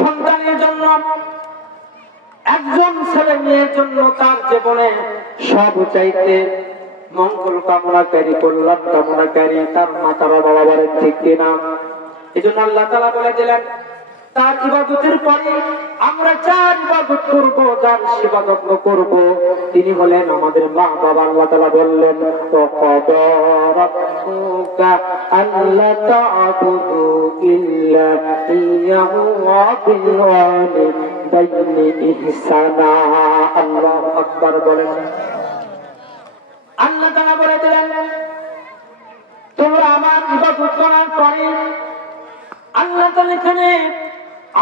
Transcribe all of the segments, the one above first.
সন্তানের জন্য, একজন ছেলে মেয়ের জন্য তার জীবনে সব চাইতে মঙ্গল কামনাকারী, কল্যাণ কামনাকারী তার মাতা বাবা বলেন ঠিক কিনা? এই জন্য আল্লাহ তাআলা বলে দিলেন তার ইবাদতের পরে আমরা যার ইবাদত করবো, যার ইবাদত করব, তিনি হলেন আমাদের মা বাবা। আল্লাহ তাআলা বললেন ওয়াকাদা রাব্বুকা আল্লা তা'বুদু ইল্লা ইয়্যাহু ওয়া বিল ওয়ালিদাইনি ইহসানা। আল্লাহু আকবার বলেন। আল্লাহ তাআলা বলে দিলেন তোমরা আমার ইবাদত করার পরে, আল্লাহ তাআলা এখানে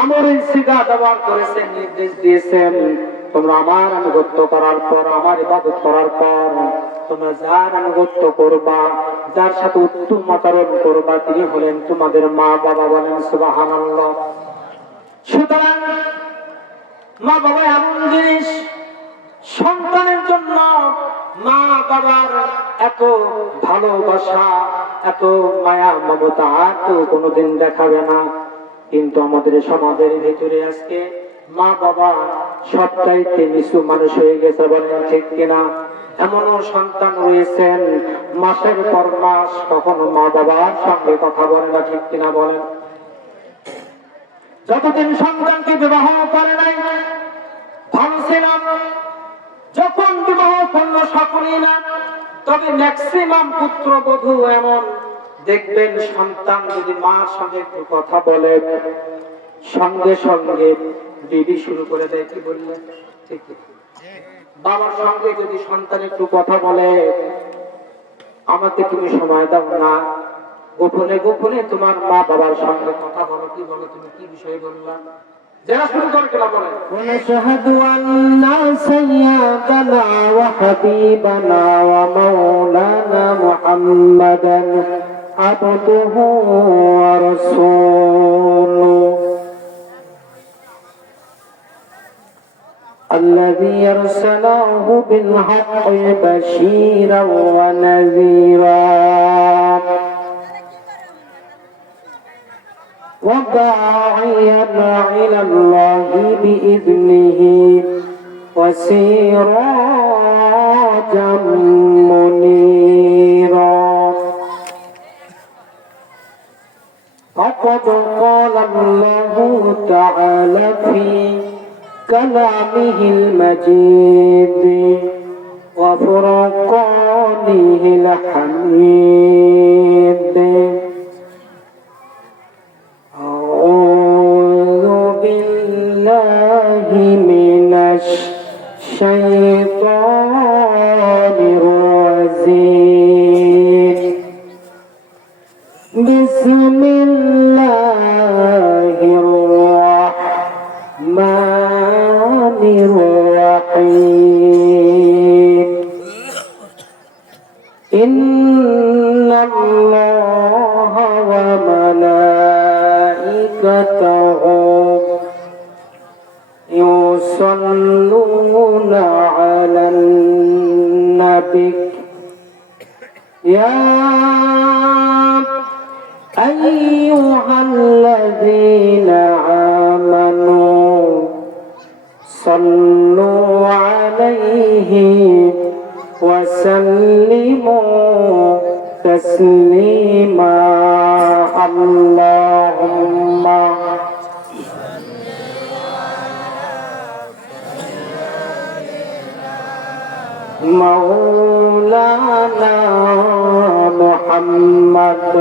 আমরের সিগা ব্যবহার করেছেন, নির্দেশ দিয়েছেন তোমরা আমার আনুগত্য করার পর, আমার ইবাদত করার পর তোমরা যার আনুগত্য করবা, যার সাথে উত্তম আচরণ করবা, তিনি হলেন তোমাদের মা বাবা। বলেন সুবহানাল্লাহ। সুতরাং মা বাবা এমন জিনিস, সন্তানের জন্য মা বাবার এত ভালোবাসা, এত মায়া মমতা কেউ কোনোদিন দেখাবে না। কিন্তু আমাদের সমাজের ভিতরে আজকে মা বাবা সবচাইতে নিচু মানুষ হয়ে গেছে। বলেন ঠিক কিনা? এমনও সন্তান রয়েছেন মাসের পর মাস কখনো মা বাবার সঙ্গে কথা বলে না। ঠিক কিনা বলেন? যতদিন সন্তানকে বিবাহ করে নাই ভালো ছিলাম, যখন বিবাহ করলো সকলেই না, তবে ম্যাক্সিমাম পুত্রবধূ এমন দেখবেন সন্তান যদি মার সঙ্গে একটু কথা বলে সঙ্গে সঙ্গে বিবি শুরু করে দেয়। কি বললেন? ঠিক। বাবার সঙ্গে যদি সন্তান একটু কথা বলে, আমাকে তুমি সময় দাও না, গোপনে গোপনে তোমার মা বাবার সঙ্গে কথা বলো। কি বলো? তুমি কি বিষয়ে বললা? যারা শুরু করে কেলা বলে ونشهد أن سيدنا وحبيبنا ومولانا محمدا عبده ورسوله الذي أرسله بالحق بشيرا ونذيرا وداعيا إلى الله بإذنه وسراجا منيرا. فقد قال الله تعالى في كلامه المجيد وفرقانه الحميد الشيطان الرجيم. بسم الله الرحمن الرحيم. إن الله وملائكته يصلون على النبي يا أيها الذين آمنوا صلوا عليه وسلموا تسليما. اللهم مولانا محمد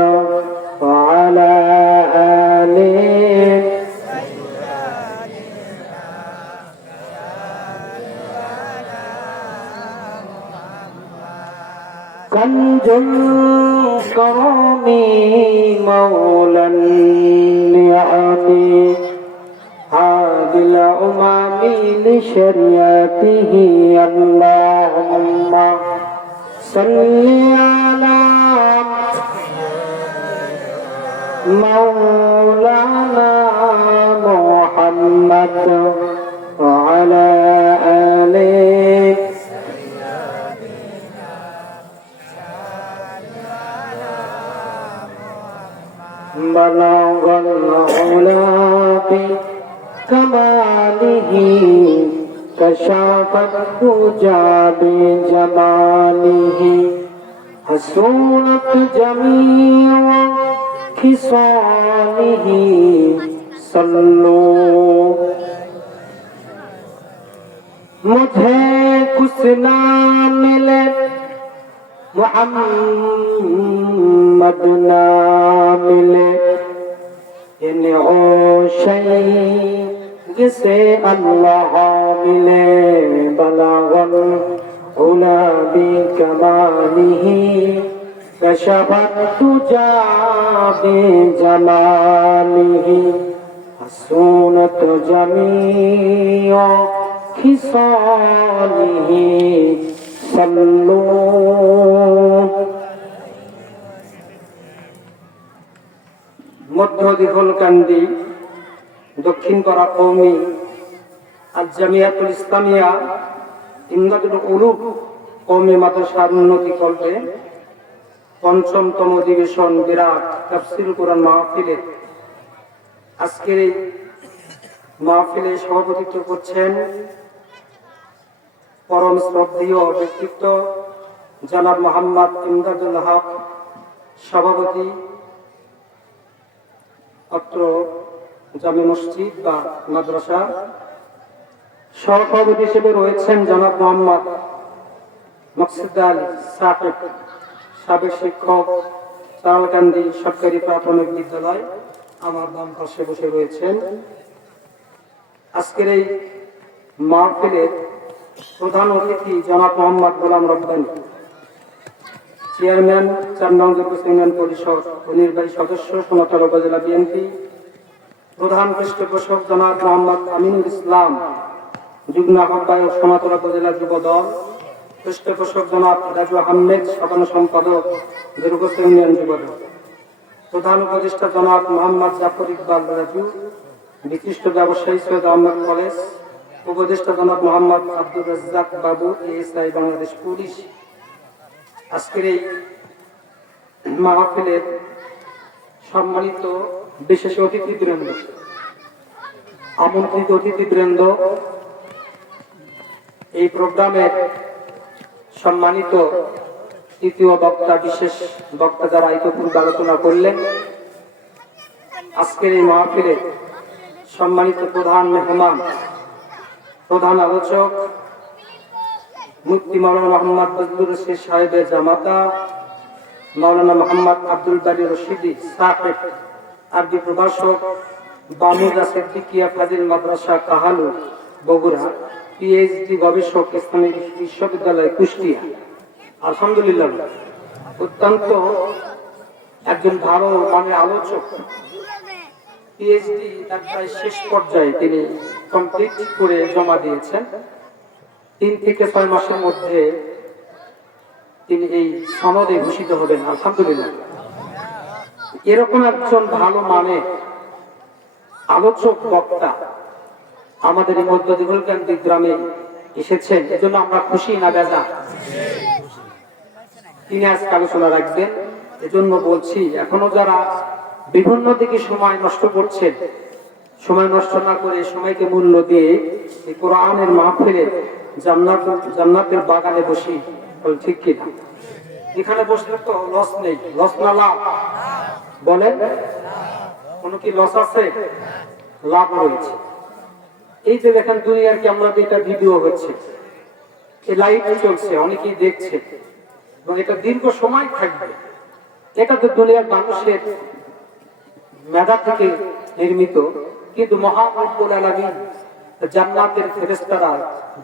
وعلى آله كنز الكرم مولى النعم هادي الأمم لشريعته. اللهم صل على مولانا محمد وعلى آله بلغ العلا كماله كشف الدجى بجماله حسنت جميع خصاله صلوا मुझे कुछ ना मिले मोहम्मद ना मिले इन जिसे अल्लाह मिले बलागन उला बि कमालिही कशफत तुजा बि जमालिही हसूनत जमीअ खिसालिही सल्लू মধ্য দিঘলকান্দি দক্ষিণ পাড়া কওমি আল জামিয়াতুল ইসলামিয়া ইমদাদুল উলুম কওমি মাদ্রাসার উন্নতি কল্পে পঞ্চমতম অধিবেশন বিরাট তাফসীর কোরআন মাহফিলে আজকের এই মাহফিলে সভাপতিত্ব করছেন পরম শ্রদ্ধেয় ব্যক্তিত্ব জনাব মোহাম্মদ ইমদাদুল হক সভাপতি অত্র জামে মসজিদ বা মাদ্রাসা। সভাপতি হিসেবে রয়েছেন জনাব মোহাম্মদ মকসুদ আলী সাহেব, সাবেক শিক্ষক, চারালকান্দি সরকারি প্রাথমিক বিদ্যালয়, আমার বাম পাশে বসে রয়েছেন। আজকের এই মাহফিলের প্রধান অতিথি জনাব মোহাম্মদ গোলাম রব্বানী, চেয়ারম্যান ৪ নং ইউনিয়ন পরিষদ ও নির্বাহী সদস্য সোনাতলা উপজেলা বিএনপি, প্রধান পৃষ্ঠপোষক জনাব মোহাম্মদ আমিনুল ইসলাম, যুগ্ম আহ্বায়ক সোনাতলা উপজেলা যুব দল, পৃষ্ঠপোষক জনাব রাজু আহমেদ, সাধারণ সম্পাদক দুর্গত ইউনিয়ন যুব দল, প্রধান উপদেষ্টা জনাব মোহাম্মদ জাফর ইকবাল রাজু, বিশিষ্ট ব্যবসায়ী সৈয়দ আহমদ কলেজ, উপদেষ্টা জনাব মোহাম্মদ আব্দুর রাজ্জাক বাবু, এএসআই বাংলাদেশ পুলিশ। আজকের এই মাহফিলের সম্মানিত বিশেষ অতিথিবৃন্দ, আমন্ত্রিত অতিথিবৃন্দ, এই প্রোগ্রামের সম্মানিত তৃতীয় বক্তা, বিশেষ বক্তা যারা ইতিপূর্বে আলোচনা করলেন, আজকের এই মাহফিলে সম্মানিত প্রধান মেহমান, প্রধান আলোচক মুফতি মাওলানা মোহাম্মদ বজলুর রশিদ সাহেবের জামাতা মাওলানা মোহাম্মদ আব্দুল বারী রশিদি সাহেব, আরবি প্রভাষক বামুদা সিদ্দিকিয়া ফাজিল মাদ্রাসা কাহালু বগুড়া, পিএইচডি গবেষক ইসলামী বিশ্ববিদ্যালয় কুষ্টিয়া। আলহামদুলিল্লাহ, অত্যন্ত একজন ভালো মানের আলোচক, পিএইচডি তার প্রায় শেষ পর্যায়ে তিনি কমপ্লিট করে জমা দিয়েছেন। 3 থেকে 6 মাসের মধ্যে তিনি এই সনদে ভূষিত হবেন। আলহামদুলিল্লাহ, এরকম একজন ভালো মানের আলোচক বক্তা আমাদের এই মধ্য দিঘলকান্দি গ্রামে এসেছেন, এজন্য আমরা খুশি না বেজা? তিনি আজকে আলোচনা রাখবেন, এজন্য বলছি এখনো যারা বিভিন্ন দিকে সময় নষ্ট করছেন, সময় নষ্ট না করে সময়কে মূল্য দিয়ে এই কোরআনের মাহফিলে জান্নাতের বাগানে বসি, ঠিক কিনা? এখানে বসলে তো লস নেই, লস না লাভ? বলেন, কোন কি লস আছে? লাভ রয়েছে। এই যে দেখেন দুনিয়ার ক্যামেরাতে এটা ভিডিও হচ্ছে, এই লাইভ চলছে, অনেকেই দেখছে এবং এটা দীর্ঘ সময় থাকবে। এটা তো দুনিয়ার মানুষের মেধা থেকে নির্মিত, কিন্তু মহান রব্বুল আলামিন জান্নাতের ফেরেশতারা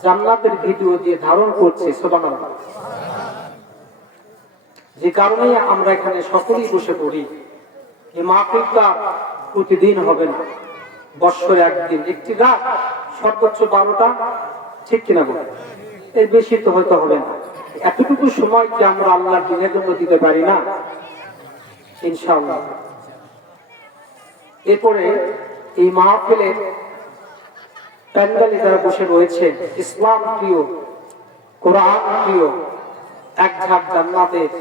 জান্নাতের ভিডিও দিয়ে ধারণ করছে। সুবহানাল্লাহ। যে কারণে আমরা এখানে সকলেই বসে পড়ি। এই মাহফিলটা প্রতিদিন হবে না, বছরে একদিন, একটি রাত, সর্বোচ্চ 12টা, ঠিক কিনা বলে? এর বেশি তো হয়তো হবে না। এতটুকু সময় কি আমরা আল্লাহর দিনের জন্য দিতে পারি না? ইনশাআল্লাহ। এরপরে এই মাহফিলের প্যান্ডেলে যারা বসে রয়েছে, ইসলাম প্রিয়, কোরআন প্রিয়, এক ঝাঁক জান্নাতের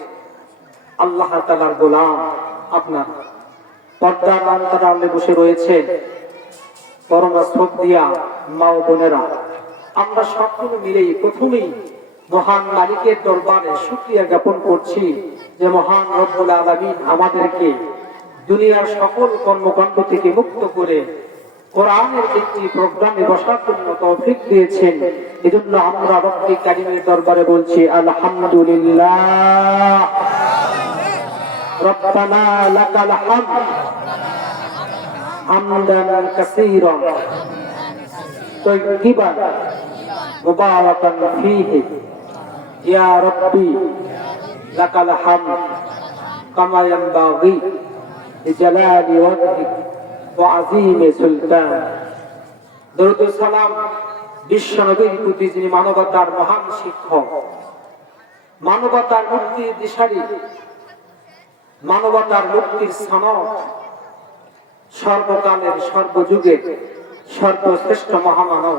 আল্লাহ তাআলার গোলাম, আপনার পর্দার অন্তরালে বসে রয়েছে পরম শ্রদ্ধেয়া মা ও বোনেরা, আমরা সকলে মিলে প্রথমেই মহান মালিকের দরবারে শুকরিয়া জ্ঞাপন করছি যে মহান রব্বুল আলামিন আমাদেরকে দুনিয়ার সকল কর্মকাণ্ড থেকে মুক্ত করে কোরআনের একটি প্রোগ্রামে বসার জন্য তৌফিক দিয়েছেন। এজন্য আমরা রব্বুল কারীমের দরবারে বলছি আলহামদুলিল্লাহ। রব্বানা লাকাল হামদ হামদান কাসীরান তাইয়িবান মুবারাকান ফীহি ইয়া রাব্বি লাকাল হামদ কামা ইয়ানবাগি লিজালালি ওয়াজহিক ওয়া আযীমি সুলতান। দরুদ ও সালাম বিশ্ব নবীর প্রতি, যিনি মানবতার মহান শিক্ষক, মানবতার মুক্তির দিশারি, মানবতার মুক্তির সনদ, সর্বকালের সর্বযুগের সর্বশ্রেষ্ঠ মহামানব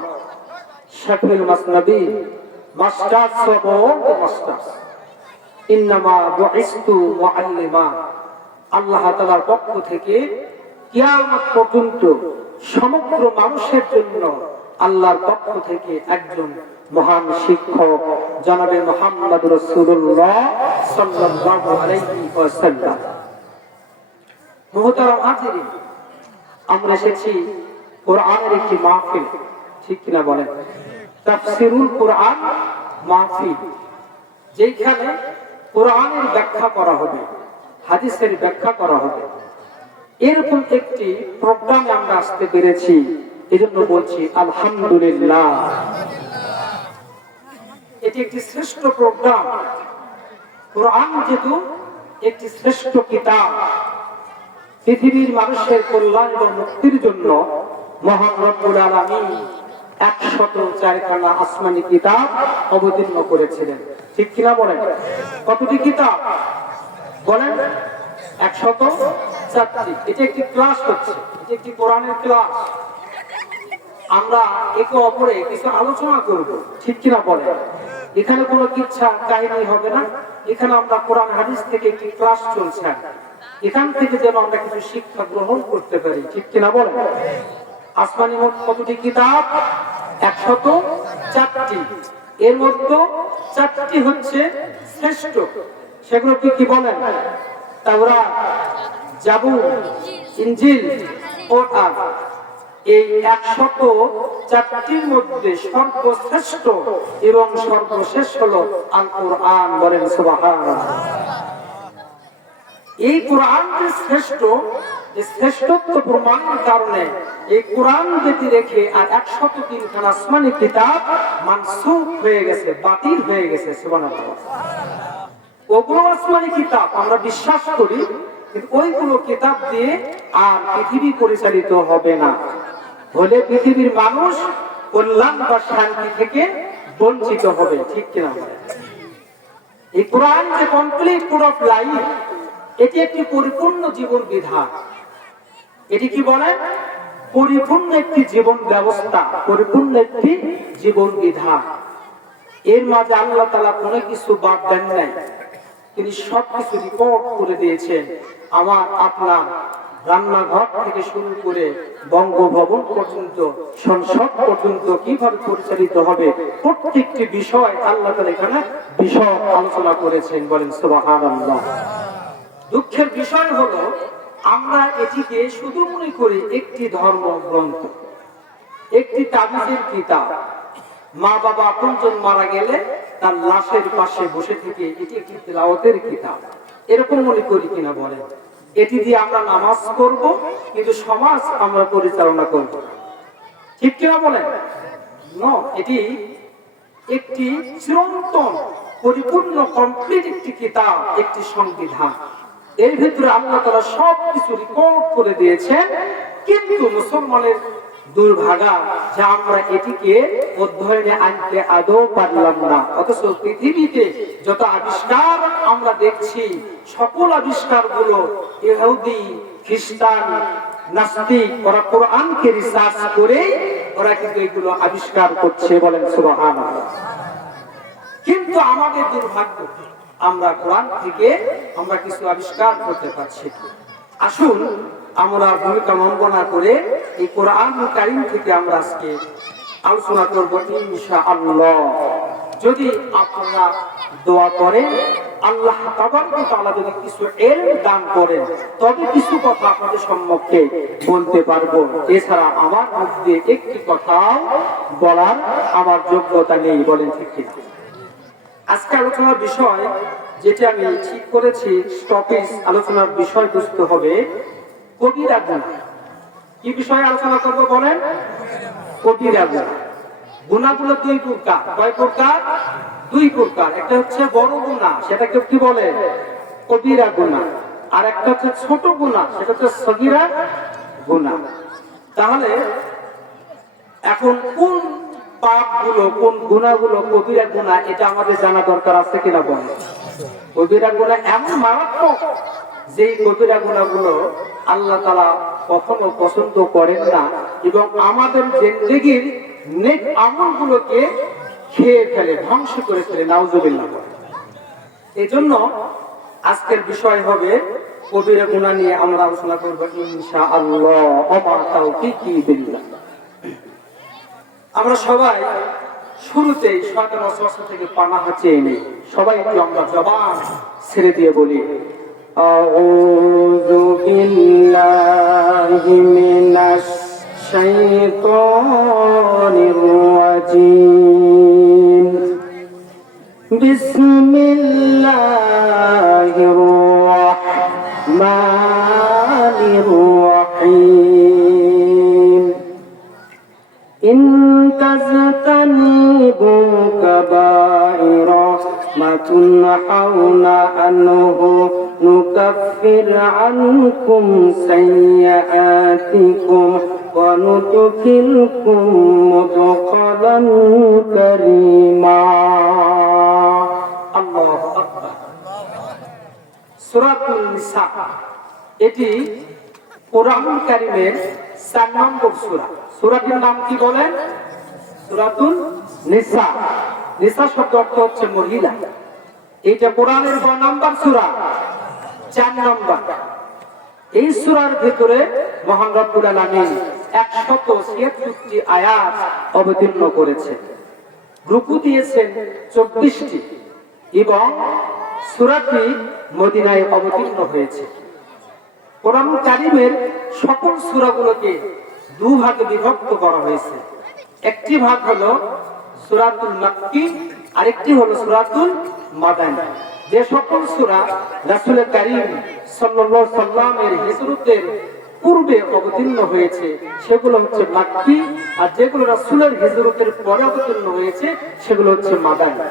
শফিউল মাসনবী মাস্টার মাস্টার ইন্নামা বুইসতু মুআল্লিমা। আল্লাহ তাআলার পক্ষ থেকে কিয়ামত পর্যন্ত সমগ্র মানুষের জন্য আল্লাহর পক্ষ থেকে একজন মহান শিক্ষক জনাবে মুহাম্মদ রাসূলুল্লাহ সাল্লাল্লাহু আলাইহি ওয়াসাল্লাম। মুহতারাম হাজিরিন, আমরা এসেছি কোরআনের একটি মাহফিল, ঠিক কিনা বলেন? তাফসীরুল কোরআন মাহফিল, যেখানে কোরআনের ব্যাখ্যা করা হবে, হাদিসের ব্যাখ্যা করা হবে। এরকম একটি প্রোগ্রামে আমরা আসতে পেরেছি, এজন্য বলছি আলহামদুলিল্লাহ। এটি একটি শ্রেষ্ঠ প্রোগ্রাম। কোরআন যেহেতু একটি শ্রেষ্ঠ কিতাব, পৃথিবীর মানুষের কল্যাণ এবং মুক্তির জন্য মহান রব্বুল আলামিন 104 খানা আসমানি কিতাব অবতীর্ণ করেছিলেন, ঠিক কিনা বলেন? কতটি কিতাব বলেন? 104টি। এটা একটি ক্লাস হচ্ছে, এটা একটি কোরআনের ক্লাস। আমরা একে অপরে কিছু আলোচনা করব, ঠিক কিনা বলেন? এখানে কোনো কিচ্ছা কাহিনী হবে না, এখানে আমরা কোরআন হাদিস থেকে একটি ক্লাস চলছে, এখান থেকে যেন আমরা কিছু শিক্ষা গ্রহণ করতে পারি, ঠিক কিনা বলেন? আসমানি মোট কতটি কিতাব? 104টি। এর মধ্যে 4টি হচ্ছে শ্রেষ্ঠ। সেগুলো কি কি বলেন? তাওরাত, জাবুর, ইনজিল, কোরআন। এই 104টির মধ্যে সর্বশ্রেষ্ঠ এবং সর্বশেষ হলো আল কোরআন। বলেন সুবহানাল্লাহ। এই কোরআন যে শ্রেষ্ঠ, এই শ্রেষ্ঠত্ব প্রমাণের কারণে এই কোরআন ব্যতি রেখে আর 103 খানা আসমানি কিতাব মানসুখ হয়ে গেছে, বাতিল হয়ে গেছে। সুবহানাল্লাহ। ওগুলো আসমানি কিতাব আমরা বিশ্বাস করি, কিন্তু ওইগুলো কিতাব দিয়ে আর পৃথিবী পরিচালিত হবে না, হলে পৃথিবীর মানুষ কল্যাণ বা শান্তি থেকে বঞ্চিত হবে, ঠিক কিনা? এই কোরআন যে কমপ্লিট কোড অফ লাইফ, এটি একটি পরিপূর্ণ জীবন বিধান। এটি কি বলেন? পরিপূর্ণ একটি জীবন ব্যবস্থা, পরিপূর্ণ একটি জীবন বিধান। এর মাঝে আল্লাহ তাআলা কোনো কিছু বাদ দেন নাই, তিনি সবকিছু রিপোর্ট করে দিয়েছেন। আমার আপনার রান্নাঘর থেকে শুরু করে বঙ্গভবন পর্যন্ত, সংসদ পর্যন্ত কিভাবে পরিচালিত হবে, প্রত্যেকটি বিষয় আল্লাহ তাআলা এখানে বিষয় আলোচনা করেছেন। বলেন সুবহানাল্লাহ। দুঃখের বিষয় হলো আমরা এটিকে শুধু মনে করি একটি ধর্ম গ্রন্থ, একটি তাবিজের কিতাব। মা বাবা আপনজন মারা গেলে তার লাশের পাশে বসে থেকে এটি একটি তিলাওয়াতের কিতাব, এরকম মনে করি কিনা বলেন? এটি দিয়ে আমরা নামাজ করব, কিন্তু সমাজ আমরা পরিচালনা করব, ঠিক কিনা বলেন? এটি একটি চিরন্তন পরিপূর্ণ কমপ্লিট একটি কিতাব, একটি সংবিধান। এর ভিতরে আল্লাহ তাআলা সবকিছু রেকর্ড করে দিয়েছেন। কিন্তু মুসলমানের দুর্ভাগা যে আমরা এটিকে অধ্যয়নে আনতে আদৌ পারলাম না। অথচ পৃথিবীতে যত আবিষ্কার আমরা দেখছি, সকল আবিষ্কার গুলো ইহুদি, খ্রিস্টান, নাস্তিক, ওরা কোরআনকে রিসার্চ করে ওরা কিন্তু এগুলো আবিষ্কার করছে। বলেন সুবহানাল্লাহ। কিন্তু আমাদের দুর্ভাগ্য, আমরা কোরআন থেকে আমরা কিছু আবিষ্কার করতে পারছি। আসুন আমরা ভূমিকা মন্ডনা করে এই কোরআন কারীম থেকে আমরা আজকে আলোচনা করব ইনশাআল্লাহ। যদি আপনারা দোয়া করেন, আল্লাহ তাবারক ওয়া তাআলা যদি কিছু ইলম দান করেন, তবে কিছু কথা আপনাদের সম্মুখে বলতে পারবো। এছাড়া আমার মুখ দিয়ে একটি কথাও বলার আমার যোগ্যতা নেই। বলেন ঠিক কি? আজকে আলোচনার বিষয় যেটা আমি ঠিক করেছি, টপিক আলোচনার বিষয়বস্তু হবে কবিরা গুনাহ। কি বিষয়ে আলোচনা করব বলেন? কবিরা গুনাহ। গুনাহগুলো দুই প্রকার। কয় প্রকার? দুই প্রকার। একটা হচ্ছে বড় গুনাহ, সেটাকে কি বলে? কবিরা গুনাহ। আর একটা হচ্ছে ছোট গুনাহ, সেটা হচ্ছে সগীরা গুনাহ। তাহলে এখন কোন পাপগুলো, কোন গুনাহগুলো কবিরা গুনাহ, এটা আমাদের জানা দরকার আছে কিনা বলেন? কবিরা গুনাহ এমন মারাত্মক যে কবিরা গুনাহগুলো আল্লাহ তাআলা কখনো পছন্দ করেন না এবং আমাদের জিন্দেগীর নেক আমলগুলোকে খেয়ে ফেলে, ধ্বংস করে ফেলে। নাউজুবিল্লাহ। এজন্য আজকের বিষয় হবে কবিরা গুনাহ নিয়ে আমরা আলোচনা করব ইনশাআল্লাহ। ওয়া তাওফীকি বিল্লাহ। আমরা সবাই শুরুতেই শয়তান ওয়াসওয়াসা থেকে পানাহ চেয়ে নেই। সবাই একটু আমরা জবান ছেড়ে দিয়ে বলি আউযু বিল্লাহি মিনাশ শাইতানির রাজীম। বিসমিল্লাহির রাহমানির রাহিম। ইন তাজতানিবু কাবাইরা মা তুনহাউনা আনহু নুকাফির আনকুম সাইয়্যাতিকুম ওয়া নুদখিলকুম মুদখালান কারীমা। আল্লাহু আকবার। সূরাতুন নিসা, এটি কোরআনুল কারীমের ৪ নম্বর সূরা। সূরাটির নাম কি বলেন? সূরাতুন নিসা। নিসা শব্দ অর্থ হচ্ছে মহিলা। এইটা কোরআনের ৬ নম্বর সূরা, ৪ নম্বর। এই সূরার ভিতরে মহান রব্বুল আলামিন ১৭৬টি আয়াত অবতীর্ণ করেছেন। রুকু দিয়েছেন ২৪টি এবং সূরাটি মদিনায় অবতীর্ণ হয়েছে। কোরআনুল কারীমের সকল সূরাগুলোকে দুভাগে বিভক্ত করা হয়েছে। একটি ভাগ হলো সূরাতুল মাক্কি, আরেকটি হলো সূরাতুল মাদানী। যে সকল সূরা রাসূল কারীম সাল্লাল্লাহু আলাইহি সাল্লামের হিজরতের পূর্বে অবতীর্ণ হয়েছে সেগুলো হচ্ছে মাক্কি, আর যেগুলো রাসূলের হিজরতের পরে অবতীর্ণ হয়েছে সেগুলো হচ্ছে মাদানী।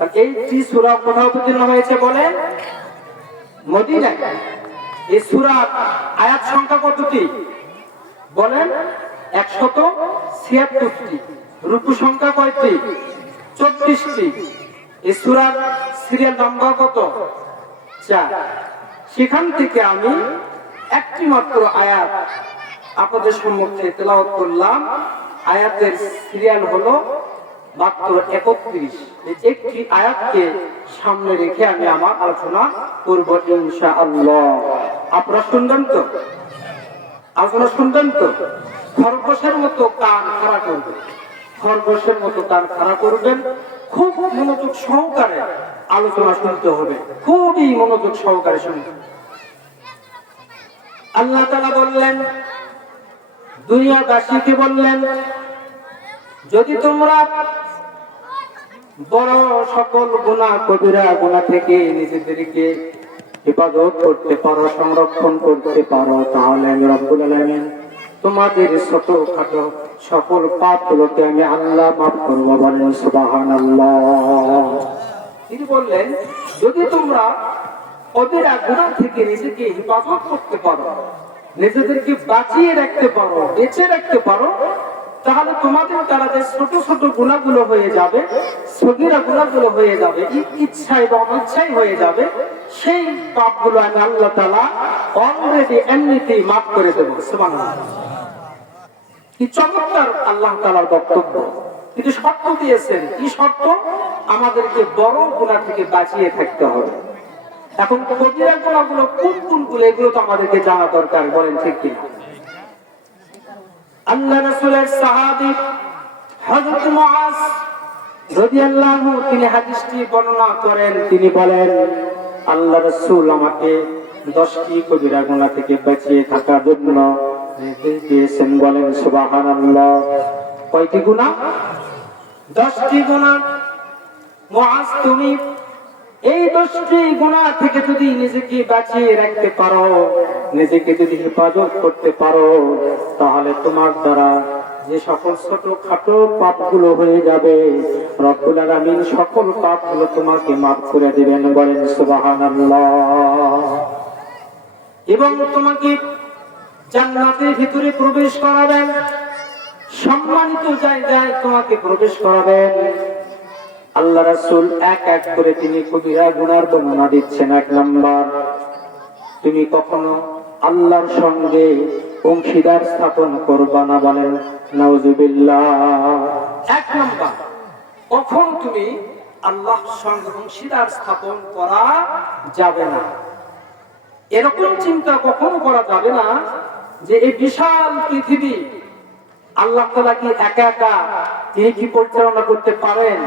আর এই যে সূরা কোথায় অবতীর্ণ হয়েছে বলেন? মদিনায়। এই সূরার আয়াত সংখ্যা কতটি বলেন? ১৭৬টি। রুকু সংখ্যা কয়টি? ৩৪টি। এই সূরার সিরিয়াল নাম্বার কত? ৪। সেখান থেকে আমি একটি মাত্র আয়াত আপনাদের সম্মুখে তেলাওয়াত করলাম। আয়াতের সিরিয়াল হলো মাত্র ৩১। এই একটি আয়াতকে সামনে রেখে আমি আমার আলোচনা করব ইনশাআল্লাহ। আপনারা শুনবেন তো? আলোচনা শুনবেন তো? খরগোশের মতো কান খাড়া করবেন, খরগোশের মতো কান খাড়া করবেন। খুব মনোযোগ সহকারে আলোচনা শুনতে হবে, খুবই মনোযোগ সহকারে শুনতে। আল্লাহ তাআলা বললেন, দুনিয়াবাসীকে বললেন, যদি তোমরা বড় সকল গুনাহ কবিরা গুনাহ থেকে নিজেদেরকে হেফাজত করতে পারো, সংরক্ষণ করতে পারো, তাহলে আমি রব্বুল আলামিন তোমাদের ছোটখাটো সকল পাপগুলোকে আমি আল্লাহ মাফ করবো। বলেন সুবহানাল্লাহ। তিনি বললেন, যদি তোমরা কবিরা গুনাহ থেকে নিজেকে হেফাজত করতে পারো, নিজেদেরকে বাঁচিয়ে রাখতে পারো, বেঁচে রাখতে পারো, তাহলে তোমাদের দ্বারা যে ছোট ছোট গুনাহগুলো হয়ে যাবে, সগীরা গুনাহগুলো হয়ে যাবে, ইচ্ছায় বা অনিচ্ছায় হয়ে যাবে, সেই পাপগুলো আমি আল্লাহ তাআলা অলরেডি এমনিতেই মাফ করে দেব। সুবহানাল্লাহ। কি চমৎকার আল্লাহ তাআলার বক্তব্য। কিন্তু শর্ত দিয়েছেন। কি শর্ত? আমাদেরকে বড় গুনাহ থেকে বাঁচিয়ে থাকতে হবে। এখন কবিরা গুনাহগুলো কোন কোনগুলো, এগুলো তো আমাদেরকে জানা দরকার, বলেন ঠিক কিনা? আল্লাহ রাসূলের সাহাবী হযরত মুআজ রাদিয়াল্লাহু তিনি হাদিসটি বর্ণনা করেন। তিনি বলেন, আল্লাহ রাসূল আমাকে 10টি কবিরা গুনাহ থেকে বাঁচিয়ে থাকার জন্য নির্দেশ দিয়েছেন। বলেন সুবহানাল্লাহ। কয়টি গুনাহ? 10টি গুনাহ। মুআজ তুমি এই 10টি গুনাহ থেকে যদি নিজেকে বাঁচিয়ে রাখতে পারো, নিজেকে যদি হেফাজত করতে পারো, তাহলে তোমার দ্বারা যে সকল ছোটখাটো পাপগুলো হয়ে যাবে, রব্বুল আলামিন সকল পাপগুলো তোমাকে মাফ করে দিবেন। বলেন সুবহানাল্লাহ। এবং তোমাকে জান্নাতের ভিতরে প্রবেশ করাবেন, সম্মানিত জায়গায় তোমাকে প্রবেশ করাবেন। আল্লাহ রাসূল এক এক করে তিনি কবিরা গুনার বর্ণনা দিচ্ছেন। 1 নাম্বার, তুমি কখনো আল্লাহর সঙ্গে অংশীদার স্থাপন করবা না। বলেন নাউযুবিল্লাহ। 1 নাম্বার, কখন তুমি আল্লাহর সঙ্গে অংশীদার স্থাপন করা যাবে না। এরকম চিন্তা কখনো করা যাবে না যে এই বিশাল পৃথিবী আল্লাহ তাআলা কি একা একা তিনি কি পরিচালনা করতে পারেন,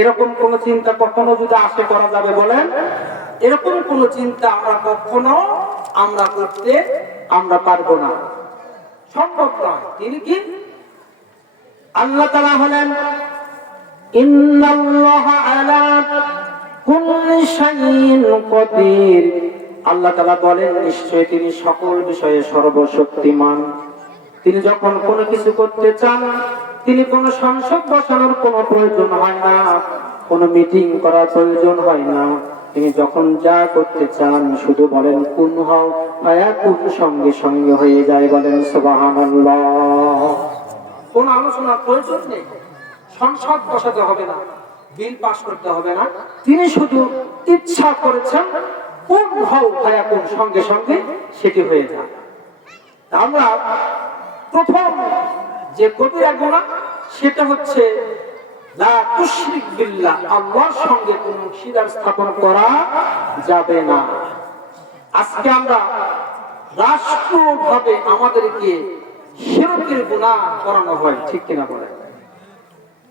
এরকম কোন চিন্তা কখনো যদি আসে করা যাবে? বলেন, এরকম কোন চিন্তা আমরা কখনো করতে পারবো না, সম্ভব নয়। তিনি কি? আল্লাহ তাআলা হলেন ইন্নাল্লাহা আলা কুল্লি শাইইন কাদির। আল্লাহ তাআলা বলেন, নিশ্চয়ই তিনি সকল বিষয়ে সর্বশক্তিমান। তিনি যখন কোনো কিছু করতে চান, তিনি কোনো সংসদ বসানোর কোনো প্রয়োজন হয় না, কোনো মিটিং করার প্রয়োজন হয় না। তিনি যখন যা করতে চান শুধু বলেন কুন হও, ফায়াকুন, সঙ্গে সঙ্গে হয়ে যায়। বলেন সুবহানাল্লাহ। কোন আলোচনার প্রয়োজন নেই, সংসদ বসাতে হবে না, বিল পাস করতে হবে না। তিনি শুধু ইচ্ছা করেছেন কুন হও ফায়াকুন, সঙ্গে সঙ্গে সেটি হয়ে যায়। আমরা প্রথম যে কবিরা গুনাহ সেটা হচ্ছে লা তুশরিক বিল্লাহ, আল্লাহর সঙ্গে কোনো অংশীদার স্থাপন করা যাবে না। আজকে আমরা রাষ্ট্রভাবে আমাদেরকে শিরকের গুনাহ করানো হয়, ঠিক কিনা বলেন?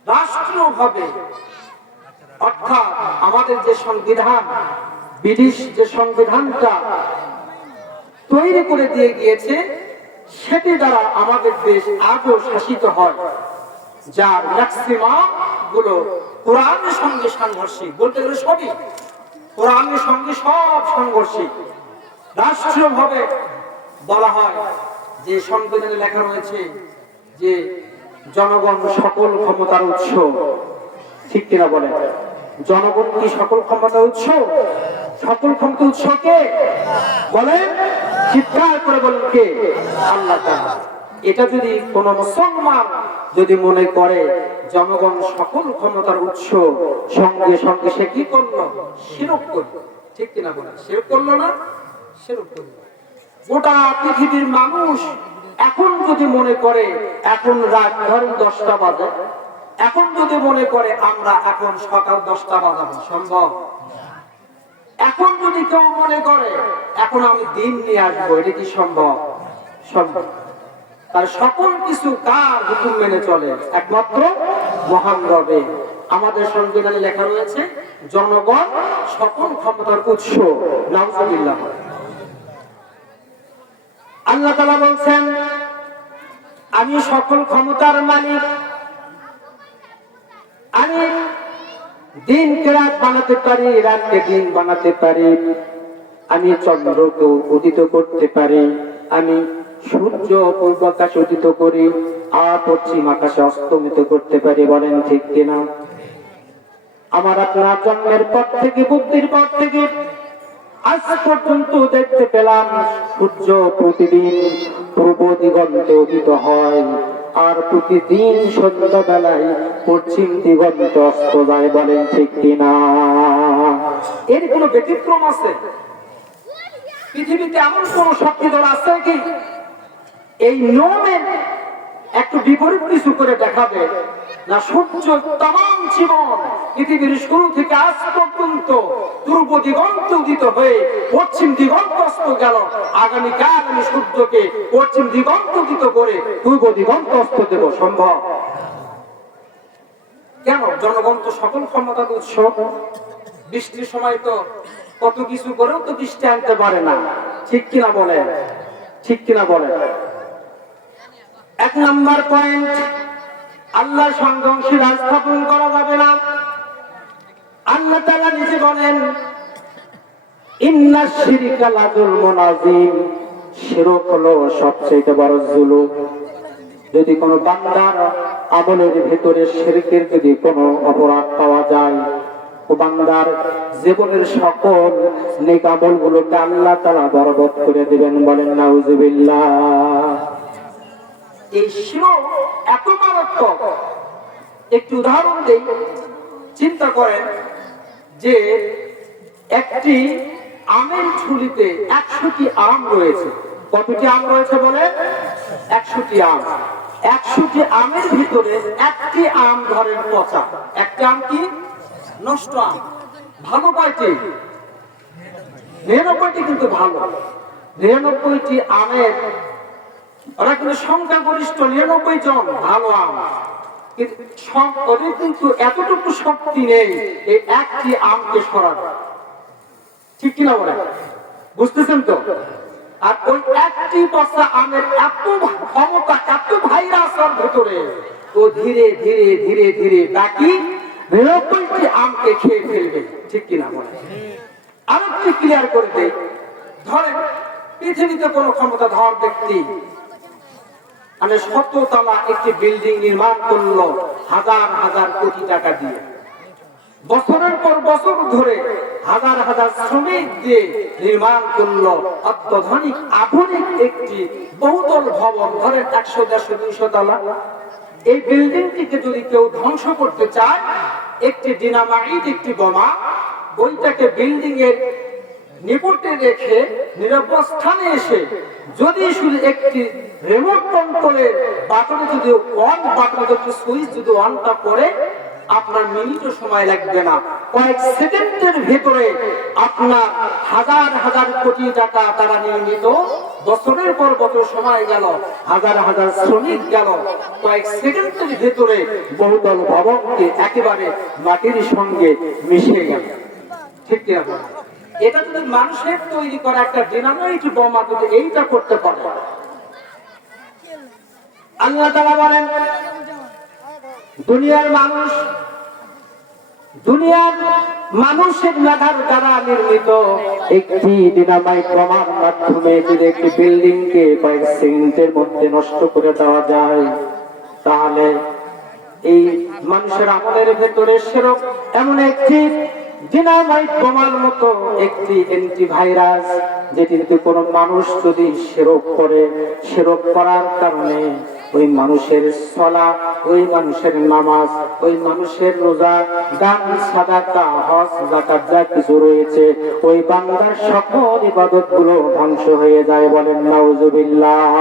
রাষ্ট্রভাবে, অর্থাৎ আমাদের যে সংবিধান, ব্রিটিশ যে সংবিধানটা তৈরি করে দিয়ে গিয়েছে, সেটি দ্বারা আমাদের দেশ আজও শাসিত হয়, যার ম্যাক্সিমাম গুলো কোরআনের সঙ্গে সাংঘর্ষিক। বলতে গেলে সবই কোরআনের সঙ্গে সব সাংঘর্ষিক। রাষ্ট্রীয়ভাবে বলা হয় যে সংবিধানে লেখা রয়েছে যে জনগণ সকল ক্ষমতার উৎস, ঠিক কিনা বলেন? জনগণ কি সকল ক্ষমতার উৎস? সকল ক্ষমতার উৎস কে? বলেন, চিৎকার করে বলেন কে? আল্লাহ তাআলা। এটা যদি কোন মুসলমান যদি মনে করে জনগণ সকল ক্ষমতার উৎস, সঙ্গে সঙ্গে সে কি করলো? শিরক করলো, ঠিক কিনা বলেন? শিরক করলো না? শিরক করলো। গোটা পৃথিবীর মানুষ এখন যদি মনে করে, এখন রাত ধরেন 10টা বাজে, এখন যদি মনে করে আমরা এখন সকাল 10টা বাজাবো, সম্ভব? এখন যদি কেউ মনে করে এখন আমি দিন নিয়ে আসবো, এটা কি সম্ভব? সম্ভব। তার সকল কিছু কার হুকুম মেনে চলে? একমাত্র মহান রবে। আমাদের সংবিধানে লেখা রয়েছে জনগণ সকল ক্ষমতার উৎস। নাউযুবিল্লাহ। আল্লাহ তাআলা বলছেন, আমি সকল ক্ষমতার মালিক, আমি দিনকে রাত বানাতে পারি, রাতকে দিন বানাতে পারি, আমি চন্দ্রকে উদিত করতে পারি, আমি সূর্য পূর্ব আকাশে উদিত করি আর পশ্চিম আকাশে অস্তমিত করতে পারি। বলেন ঠিক কিনা? আমার আপনার জন্মের পর থেকে, বুদ্ধির পর থেকে আজ পর্যন্ত দেখতে পেলাম সূর্য প্রতিদিন পূর্ব দিগন্তে উদিত হয় আর প্রতিদিন সন্ধ্যাবেলায় পশ্চিম দিগন্তে অস্ত যায়। বলেন ঠিক কিনা? এর কোনো ব্যতিক্রম আছে? পৃথিবীতে এমন কোন শক্তিধর আছে কি এই নিয়মের একটু বিপরীত কিছু করে দেখাবে না। সূর্য তাম জীবন পৃথিবীর শুরু থেকে আজ পর্যন্ত পূর্ব দিগন্ত উদিত হয়ে পশ্চিম দিগন্ত অস্ত গেল, আগামীকাল আমি সূর্যকে পশ্চিম দিগন্ত উদিত করে পূর্ব দিগন্ত অস্ত দেব, সম্ভব? কেন? জনগণ তো সকল ক্ষমতার উৎস। বৃষ্টির সময় তো কত কিছু করেও তো বৃষ্টি আনতে পারে না, ঠিক কিনা বলে? ঠিক কিনা বলে? এক নাম্বার পয়েন্ট, আল্লাহর সঙ্গে অংশীদার স্থাপন করা যাবে না। আল্লাহ তাআলা নিজে বলেন, ইন্নাশ শিরকা লাযুলমুন আযীম, শিরক হলো সবচেয়ে বড় জুলুম। যদি কোনো বান্দার আমলের ভিতরে শিরকের যদি কোনো অপরাধ পাওয়া যায়, ও বান্দার জীবনের সকল নেক আমলগুলোকে আল্লাহ তাআলা বরবাদ করে দিবেন। বলেন নাউজুবিল্লাহ। এই শিরক এত মারাত্মক, একটু উদাহরণ দেই। চিন্তা করেন যে একটি আমের ঝুলিতে 100টি আম রয়েছে। কতটি আম রয়েছে বলে? 100টি আম। 100টি আমের ভিতরে একটি আম ধরেন পচা, একটা আম কি নষ্ট আম। ভালো কয়টি? 99টি কিন্তু ভালো। 99টি আমের ওরা কিন্তু সংখ্যাগরিষ্ঠ 99 জন ভালো আম, কিন্তু এতটুকু শক্তি নেই এই একটি আমকে সরানো, ঠিক কিনা বলে? বুঝতেছেন তো? আর ওই একটি পচা আমের এত ক্ষমতা, এত ভাইরাস ওর ভেতরে, ও ধীরে ধীরে ধীরে ধীরে বাকি 99টি আমকে খেয়ে ফেলবে, ঠিক কিনা বলে? আরেকটু ক্লিয়ার করে দেই। ধরেন পৃথিবীতে কোন ক্ষমতাধর ব্যক্তি মানে 100 তলা একটি বিল্ডিং নির্মাণ করলো হাজার হাজার কোটি টাকা দিয়ে, বছরের পর বছর ধরে হাজার হাজার শ্রমিক দিয়ে নির্মাণ করলো অত্যাধুনিক আধুনিক একটি বহুতল ভবন, ধরেন 100, 150, 200 তলা। এই বিল্ডিংটিকে যদি কেউ ধ্বংস করতে চায়, একটি ডিনামাইট, একটি বোমা ওইটাকে বিল্ডিং এর নিকটে রেখে নিরাপদ স্থানে এসে যদি শুধু একটি রিমোট কন্ট্রোলের বাটনে যদি অন বাটনে যদি সুইচ যদি অনটা করে, আপনার মিনিটও সময় লাগবে না, কয়েক সেকেন্ডের ভেতরে আপনার হাজার হাজার কোটি টাকা তারা নির্মিত, বছরের পর বছর সময় গেল, হাজার হাজার শ্রমিক গেল, কয়েক সেকেন্ডের ভেতরে বহুতল ভবনকে একেবারে মাটির সঙ্গে মিশে গেল, ঠিক কিনা? এটা যদি মানুষের তৈরি করা একটা ডিনামাইট বোমা যদি এইটা করতে পারে, আল্লাহ তাআলা বলেন দুনিয়ার মানুষের মেধার দ্বারা নির্মিত একটি ডিনামাইট বোমার মাধ্যমে যদি একটি বিল্ডিং কে কয়েক সেকেন্ডের মধ্যে নষ্ট করে দেওয়া যায়, তাহলে এই মানুষের আমলের ভেতরে শিরক এমন একটি ডিনামাইট বোমার মতো একটি অ্যান্টিভাইরাস, যেটিতে কোনো মানুষ যদি শিরক করে, শিরক করার কারণে ওই মানুষের সালাত, ওই মানুষের নামাজ, ওই মানুষের রোজা, দান, সাদাকা, হজ, যাকাত যা কিছু রয়েছে, ওই বান্দার সকল ইবাদতগুলো ধ্বংস হয়ে যায়। বলেন নাউজুবিল্লাহ।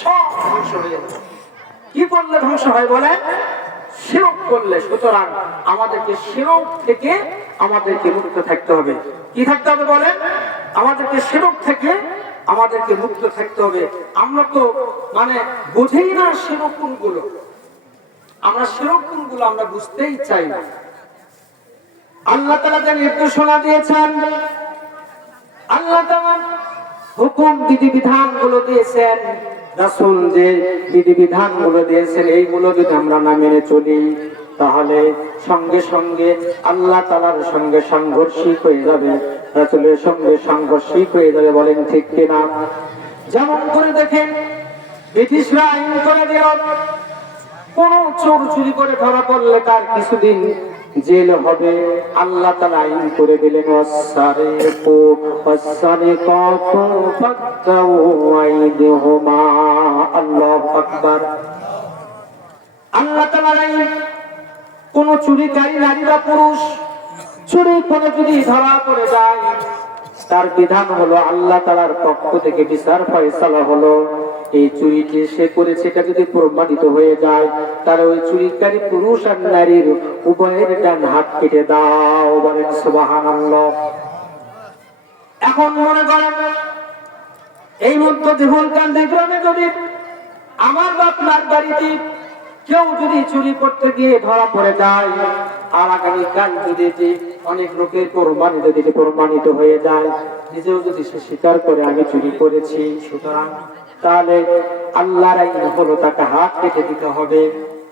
সব ধ্বংস হয়ে যায়। কি করলে ধ্বংস হয় বলেন? শিরক করলে। সুতরাং আমাদেরকে শিরক থেকে আমাদেরকে মুক্ত থাকতে হবে। কি থাকতে হবে বলেন? আমাদেরকে শিরক থেকে আমাদেরকে মুক্ত থাকতে হবে। আমরা তো মানে বুঝেই না শিরক কোনগুলো, আমরা শিরক কোনগুলো আমরা বুঝতেই চাই না। আল্লাহ তাআলা যে নির্দেশনা দিয়েছেন, আল্লাহ তাআলা হুকুম বিধিবিধান গুলো দিয়েছেন, রাসূল যে বিধিবিধান গুলো দিয়েছেন, এইগুলো যদি আমরা না মেনে চলি, তাহলে সঙ্গে সঙ্গে আল্লাহ তাআলার সঙ্গে সাংঘর্ষিক হয়ে যাবে, রাসূলের সঙ্গে সাংঘর্ষিক হয়ে যাবে। বলেন ঠিক কিনা? যেমন করে দেখেন, ব্রিটিশরা আইন করে দিল, কোন চোর চুরি করে ধরা পড়লে তার কিছুদিন জেল হবে। আল্লাহ তাআলা আইন করে দিলেন, ওয়াসসারিকু ওয়াসসারিকাতু ফাকতাউ আইদিহুমা। আল্লাহু আকবার। আল্লাহ তাআলা আইন, কোন চুরিকারী নারী বা পুরুষ চুরি করে যদি ধরা পড়ে যায়, তার বিধান হলো আল্লাহ তাআলার পক্ষ থেকে বিচার ফয়সালা হলো, এই চুরিটি সে করেছে এটা যদি প্রমাণিত হয়ে যায়, তাহলে ওই চুরিকারী পুরুষ আর নারীর উভয়ের ডান হাত কেটে দাও। বলেন সুবহানাল্লাহ। এখন মনে করেন এই মধ্য দেহুলকান্দি গ্রামে যদি আমার আপনার বাড়িতে কেউ যদি চুরি করতে গিয়ে ধরা পড়ে যায়, আর আগামীকাল যদি অনেক লোকের প্রমাণিত হয়ে যায়, নিজেও যদি সে স্বীকার করে আমি চুরি করেছি, সুতরাং তাহলে আল্লাহর আইন হলো তাকে হাত কেটে দিতে হবে।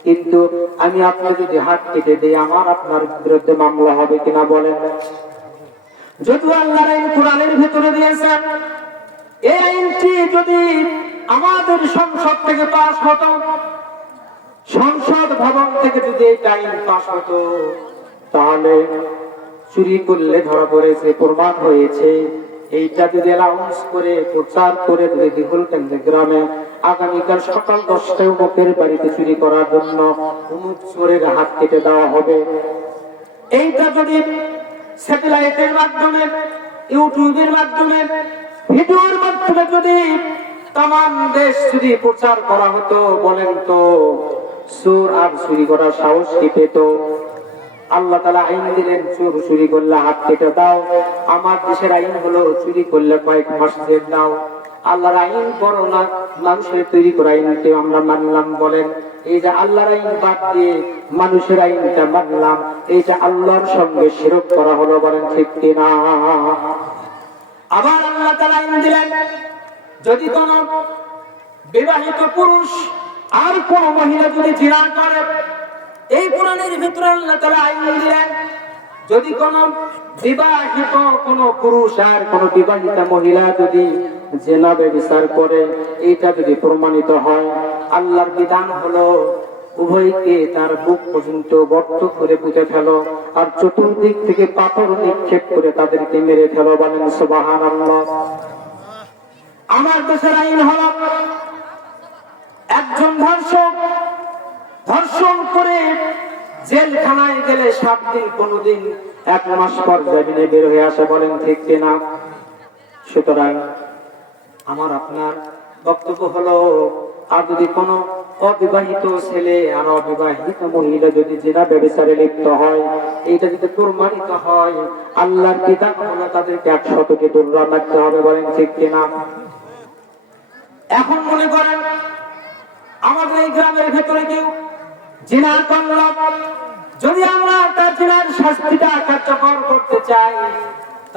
কিন্তু আমি আপনি যদি হাত কেটে দিই, আমার আপনার বিরুদ্ধে মামলা হবে কিনা বলেন? যদিও আল্লাহর আইন কোরআনের ভিতরে দিয়েছেন, এই আইনটি যদি আমাদের সংসদ থেকে পাস হতো, সংসদ ভবন থেকে যদি এই আইন পাস হতো, তাহলে চুরি করলে ধরা পড়েছে, প্রমাণ হয়েছে, এইটা যদি অ্যানাউন্স করে প্রচার করে দেহুলকান্দি গ্রামে আগামীকাল সকাল 10টায় অমুকের বাড়িতে চুরি করার জন্য অমুক চোরের হাত কেটে দেওয়া হবে, এইটা যদি স্যাটেলাইটের মাধ্যমে, ইউটিউবের মাধ্যমে, ভিডিওর মাধ্যমে যদি তাম দেশ যদি প্রচার করা হতো, বলেন তো চোর আর চুরি করার সাহস কি পেত? আল্লাহ তাআলা আইন দিলেন, চোর চুরি করলে হাত কেটে দাও। আমার দেশের আইন হলো চুরি করলে কয়েক মাস জেল দাও। আল্লাহর আইন বড় না, মানুষের তৈরি করা আইনকে আমরা মানলাম। বলেন, এই যে আল্লাহর আইন বাদ দিয়ে মানুষের আইনটা মানলাম, এই যে আল্লাহর সঙ্গে শিরক করা হলো। বলেন ঠিক কিনা? আবার আল্লাহ তাআলা আইন দিলেন, যদি কোন বিবাহিত পুরুষ আর কোন মহিলা যদি জিনা করে, এই কোরআনের ভিতরে আল্লাহ তাআলা আইন দিলেন, যদি কোন বিবাহিত কোন পুরুষ আর কোন বিবাহিতা মহিলা যদি জিনা ব্যভিচার করে, এটা যদি প্রমাণিত হয়, আল্লাহর বিধান হলো উভয়কে তার বুক পর্যন্ত গর্ত করে পুঁতে ফেলো, আর চতুর্দিক থেকে পাথর নিক্ষেপ করে তাদেরকে মেরে ফেলো। বলেন সুবহানাল্লাহ। আমার দেশের আইন হলো একজন ধর্ষণ করে জেলখানায় গেলে 7 দিন, 15 দিন, 1 মাস পর জামিনে বের হয়ে আসে। বলেন ঠিক কিনা? সুতরাং আমার আপনার বক্তব্য হলো, আর যদি কোন অবিবাহিত ছেলে আর অবিবাহিত মহিলা যদি জিনা ব্যভিচারে লিপ্ত হয়, এইটা যদি প্রমাণিত হয়, আল্লাহর বিধান হলো তাদেরকে 100কে দূরে রাখতে হবে। বলেন ঠিক কিনা? এখন মনে করেন আমাদের এই গ্রামের ভেতরে কেউ জিনা করল, যদি আমরা তার জিনার শাস্তিটা কার্যকর করতে চাই,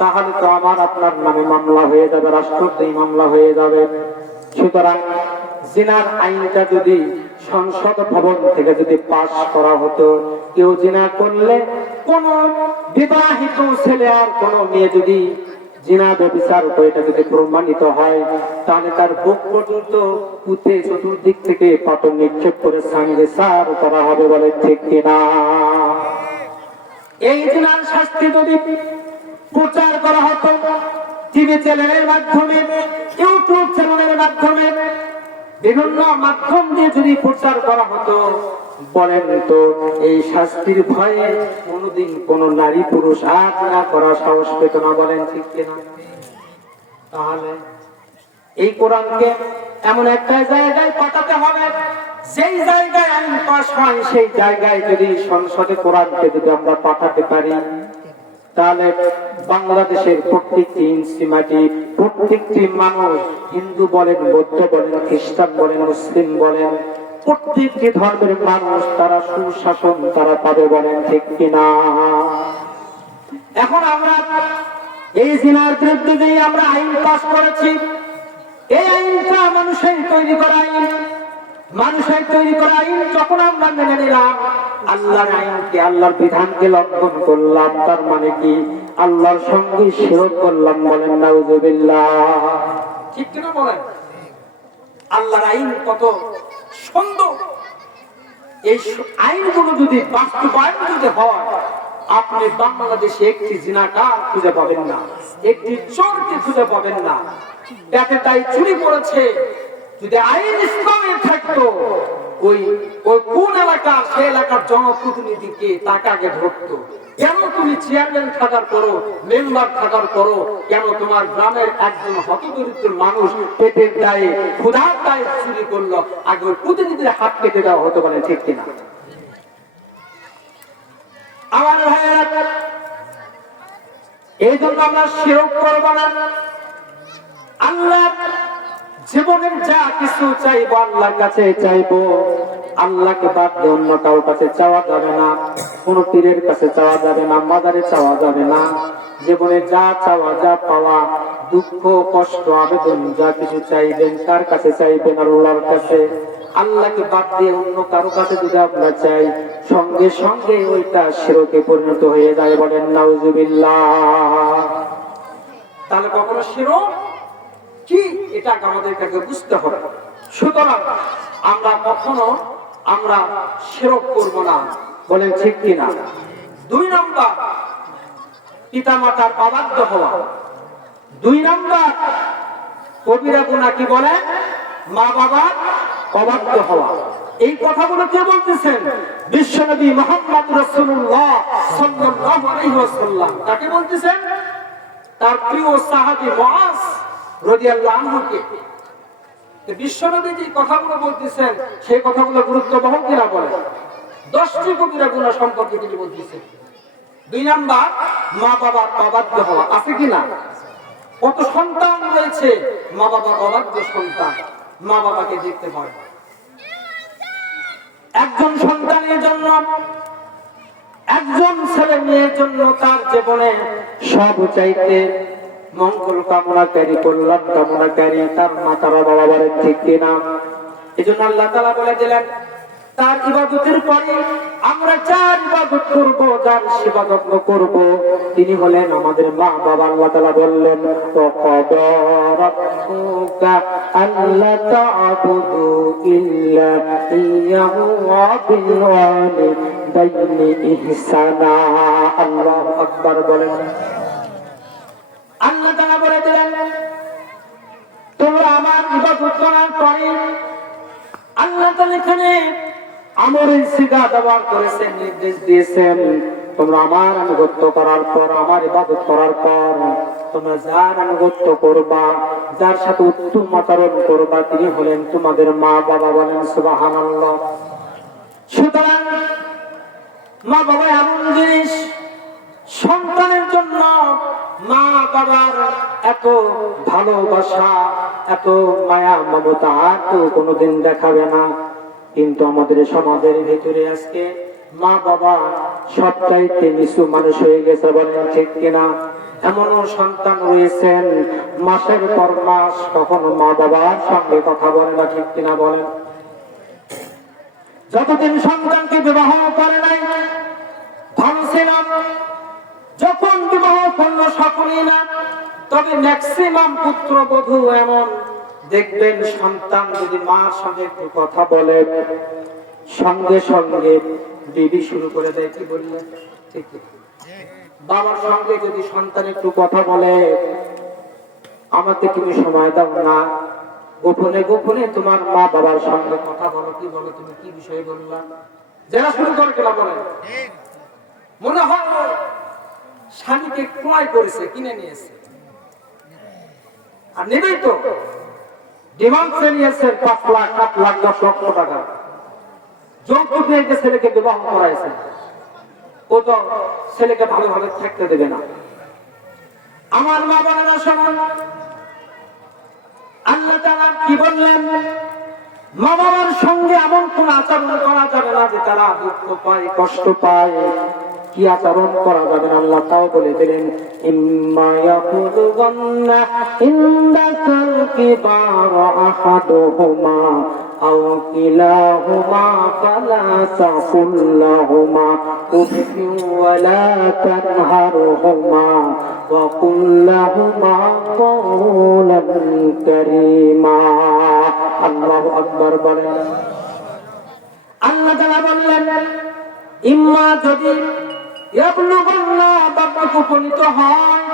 তাহলে তো আমার আপনার নামে মামলা হয়ে যাবে, রাষ্ট্রদ্রোহী মামলা হয়ে যাবে। সুতরাং জিনার আইনটা যদি সংসদ ভবন থেকে যদি পাস করা হতো, কেউ জিনা করলে, কোন বিবাহিত ছেলে আর কোন মেয়ে যদি জিনা ব্যভিচার করে এটা যদি প্রমাণিত হয়, তাহলে তার বুক পর্যন্ত পুঁতে চতুর্দিক থেকে পাথর নিক্ষেপ করে সাংঘেসার করা হবে। বলে ঠিক কিনা? এই জিনার শাস্তি যদি প্রচার করা হতো টিভি চ্যানেলের মাধ্যমে, ইউটিউব চ্যানেলের মাধ্যমে, বিভিন্ন মাধ্যম দিয়ে যদি প্রচার করা হতো, বলেন তো এই শাস্তির ভয়ে কোনদিন কোন নারী পুরুষ আত্মা করার সাহস পেত না। বলেন ঠিক কিনা? তাহলে এই কোরআনকে এমন একটা জায়গায় পাঠাতে হবে, যেই জায়গায় আইন পাস হয়, সেই জায়গায় যদি সংসদে কোরআনকে যদি আমরা পাঠাতে পারি, তাহলে বাংলাদেশের প্রত্যেকটি ইঞ্চি মাটি, প্রত্যেকটি মানুষ, হিন্দু বলেন, বৌদ্ধ বলেন, খ্রিস্টান বলেন, মুসলিম বলেন, প্রত্যেকটি ধর্মের মানুষ তারা সুশাসন তারা পাবে। বলেন ঠিক কিনা? এখন আমরা এই জিনার বিরুদ্ধে যে আমরা আইন পাস করেছি, এই আইনটা মানুষের তৈরি করা আইন, মানুষের তৈরি করা আইন যখন আমরা মেনে নিলাম, আল্লাহর আইনকে, আল্লাহর বিধানকে লঙ্ঘন করলাম, তার মানে কি আল্লাহর সঙ্গে শিরক করলাম। বলেন নাউযুবিল্লাহ। ঠিক কিনা বলেন? আল্লাহর আইন কত সুন্দর! এই আইনগুলো যদি বাস্তবায়ন যদি হয়, আপনি বাংলাদেশে একটি জিনাকার খুঁজে পাবেন না, একটি চোরকে খুঁজে পাবেন না। তাতে তাই চুরি করেছে, যদি আইন ইসলামে থাকতো ওই ওই কোন এলাকা, সে এলাকার জনপ্রতিনিধিকে তাকে আগে ধরতো। কেন তুমি চেয়ারম্যান থাকার পরও, মেম্বার থাকার পরও, কেন তোমার গ্রামের একজন হতদরিদ্র মানুষ পেটের দায়ে, ক্ষুধার দায়ে চুরি করলো, আগে ওই প্রতিনিধির হাত কেটে দেওয়া হতে পারে, ঠিক কিনা? আমার ভাইয়েরা, এই জন্য আমরা শিরক করব না। আল্লাহ জীবনের যা কিছু চাইবো আল্লাহর কাছে চাইবো, আল্লাহকে বাদ দিয়ে অন্য কারোর কাছে চাওয়া যাবে না, কোন পীরের কাছে চাওয়া যাবে না, মাজারে চাওয়া যাবে না। জীবনে যা চাওয়া, যা পাওয়া, দুঃখ কষ্ট আবেদন যা কিছু চাইবেন কার কাছে চাইবেন? আল্লাহর কাছে। আল্লাহকে বাদ দিয়ে অন্য কারো কাছে যদি আমরা চাই, সঙ্গে সঙ্গে ওইটা শিরকে পরিণত হয়ে যায়। বলেন নাউজুবিল্লাহ। তাহলে কখনো শিরক কি, এটা আমাদের কাছে বুঝতে হবে। সুতরাং আমরা কখনো আমরা শিরক করব না, বলেন ঠিক কিনা? 2 নম্বর, পিতা মাতার অবাধ্য হওয়া। 2 নম্বর, কবিরা গুনাহ কি বলে? মা বাবার অবাধ্য হওয়া। এই কথাগুলো কে বলতেছেন? বিশ্বনবী মুহাম্মদ রাসূলুল্লাহ সাল্লাল্লাহু আলাইহি ওয়াসাল্লাম। কাকে বলতেছেন? তার প্রিয় সাহাবী মুআজ রাদিয়াল্লাহু আনহুকে। বিশ্বনবী যে কথাগুলো বলতেছেন, সেই কথাগুলো গুরুত্ববহ কিনা বলেন? 10টি কবিরা গুনাহ সম্পর্কে তিনি বলতেছেন। 2 নাম্বার, মা বাবার অবাধ্য হওয়া। আছে কিনা? কত সন্তান রয়েছে মা বাবার অবাধ্য সন্তান, মা বাবাকে দেখতে পায়। একজন সন্তানের জন্য, একজন ছেলে মেয়ের জন্য তার জীবনে সব চাইতে মঙ্গল কামনাকারী, কল্যাণ কামনাকারী তার মাতা বাবা, বলেন ঠিক কিনা? এই জন্য আল্লাহ তাআলা বলে দিলেন, তার ইবাদতের পরে আমরা যার ইবাদত করব, যার সেবা যত্ন করব, তিনি হলেন আমাদের মা বাবা। আল্লাহ তাআলা বললেন, ওয়াকাদা রাব্বুকা আল্লা তা'বুদু ইল্লা ইয়্যাহু ওয়া বিল ওয়ালিদাইনি ইহসানা। আল্লাহু আকবার বলেন। আল্লাহ তাআলা বলে দিলেন, তোমরা আমার ইবাদত করার পরে, আল্লাহ তাআলা এখানে আমরের সিগা ব্যবহার করেছেন, নির্দেশ দিয়েছেন, তোমরা আমার আনুগত্য করার পর, আমার ইবাদত করার পর তোমরা যার আনুগত্য করবা, যার সাথে উত্তম আচরণ করবা, তিনি হলেন তোমাদের মা বাবা। বলেন সুবহানাল্লাহ। সুতরাং মা বাবা এমন জিনিস, সন্তানের জন্য মা বাবার এত ভালোবাসা, এত মায়া মমতা তো কোনোদিন দেখাবে না। কিন্তু আমাদের সমাজের ভিতরে আজকে মা বাবা সবচাইতে নিচু মানুষ হয়ে গেছে, বলেন ঠিক কিনা? এমনও সন্তান রয়েছেন মাসের পর মাস কখনো মা বাবার সঙ্গে কথা বলে না, ঠিক কিনা বলেন? যতদিন সন্তানকে বিবাহ করে নাই ভালো ছিলাম, যখন বিবাহ করল সকলেই না, তবে ম্যাক্সিমাম পুত্রবধূ এমন দেখবেন, সন্তান যদি মার সঙ্গে একটু কথা বলে, সঙ্গে সঙ্গে বিবি শুরু করে দেয়। কি বললেন? ঠিক। বাবার সঙ্গে যদি সন্তান একটু কথা বলে, আমাকে তুমি সময় দাও না, গোপনে গোপনে তোমার মা বাবার সঙ্গে কথা বলো। কি বলো? তুমি কি বিষয়ে বললা? যারা শুরু করে কেনা বলেন, মনে হয় স্বামীকে ক্রয় করেছে, কিনে নিয়েছে, আর নেবেই তো। ডিমান্ড নিয়েছে 5 লাখ, 7 লাখ, 10 লক্ষ টাকা যৌতুক নিয়ে ছেলেকে বিবাহ করাইছে। ও তো ছেলেকে ভালোভাবে থাকতে দেবে না। আমার মা বোনেরা শুনুন, আল্লাহ তাআলা কি বললেন? মা বাবার সঙ্গে এমন কোন আচরণ করা যাবে না যে তারা দুঃখ পায়, কষ্ট পায়। কি আচরণ করা যাবে না আল্লাহ তাও বলে দিলেন, ইম্মা ইয়াকুলুন্না ইন্দাকাল কিবারা আহাদুহুমা আও কিলাহুমা ফালা তাকুল্লাহুমা উফফিন ওয়ালা তানহারহুমা ওয়া কুল্লাহুমা কওলান কারীমা। আল্লাহু আকবার বলেন। আল্লাহ তাআলা বললেন, ইম্মা যদি উপনীত হয়,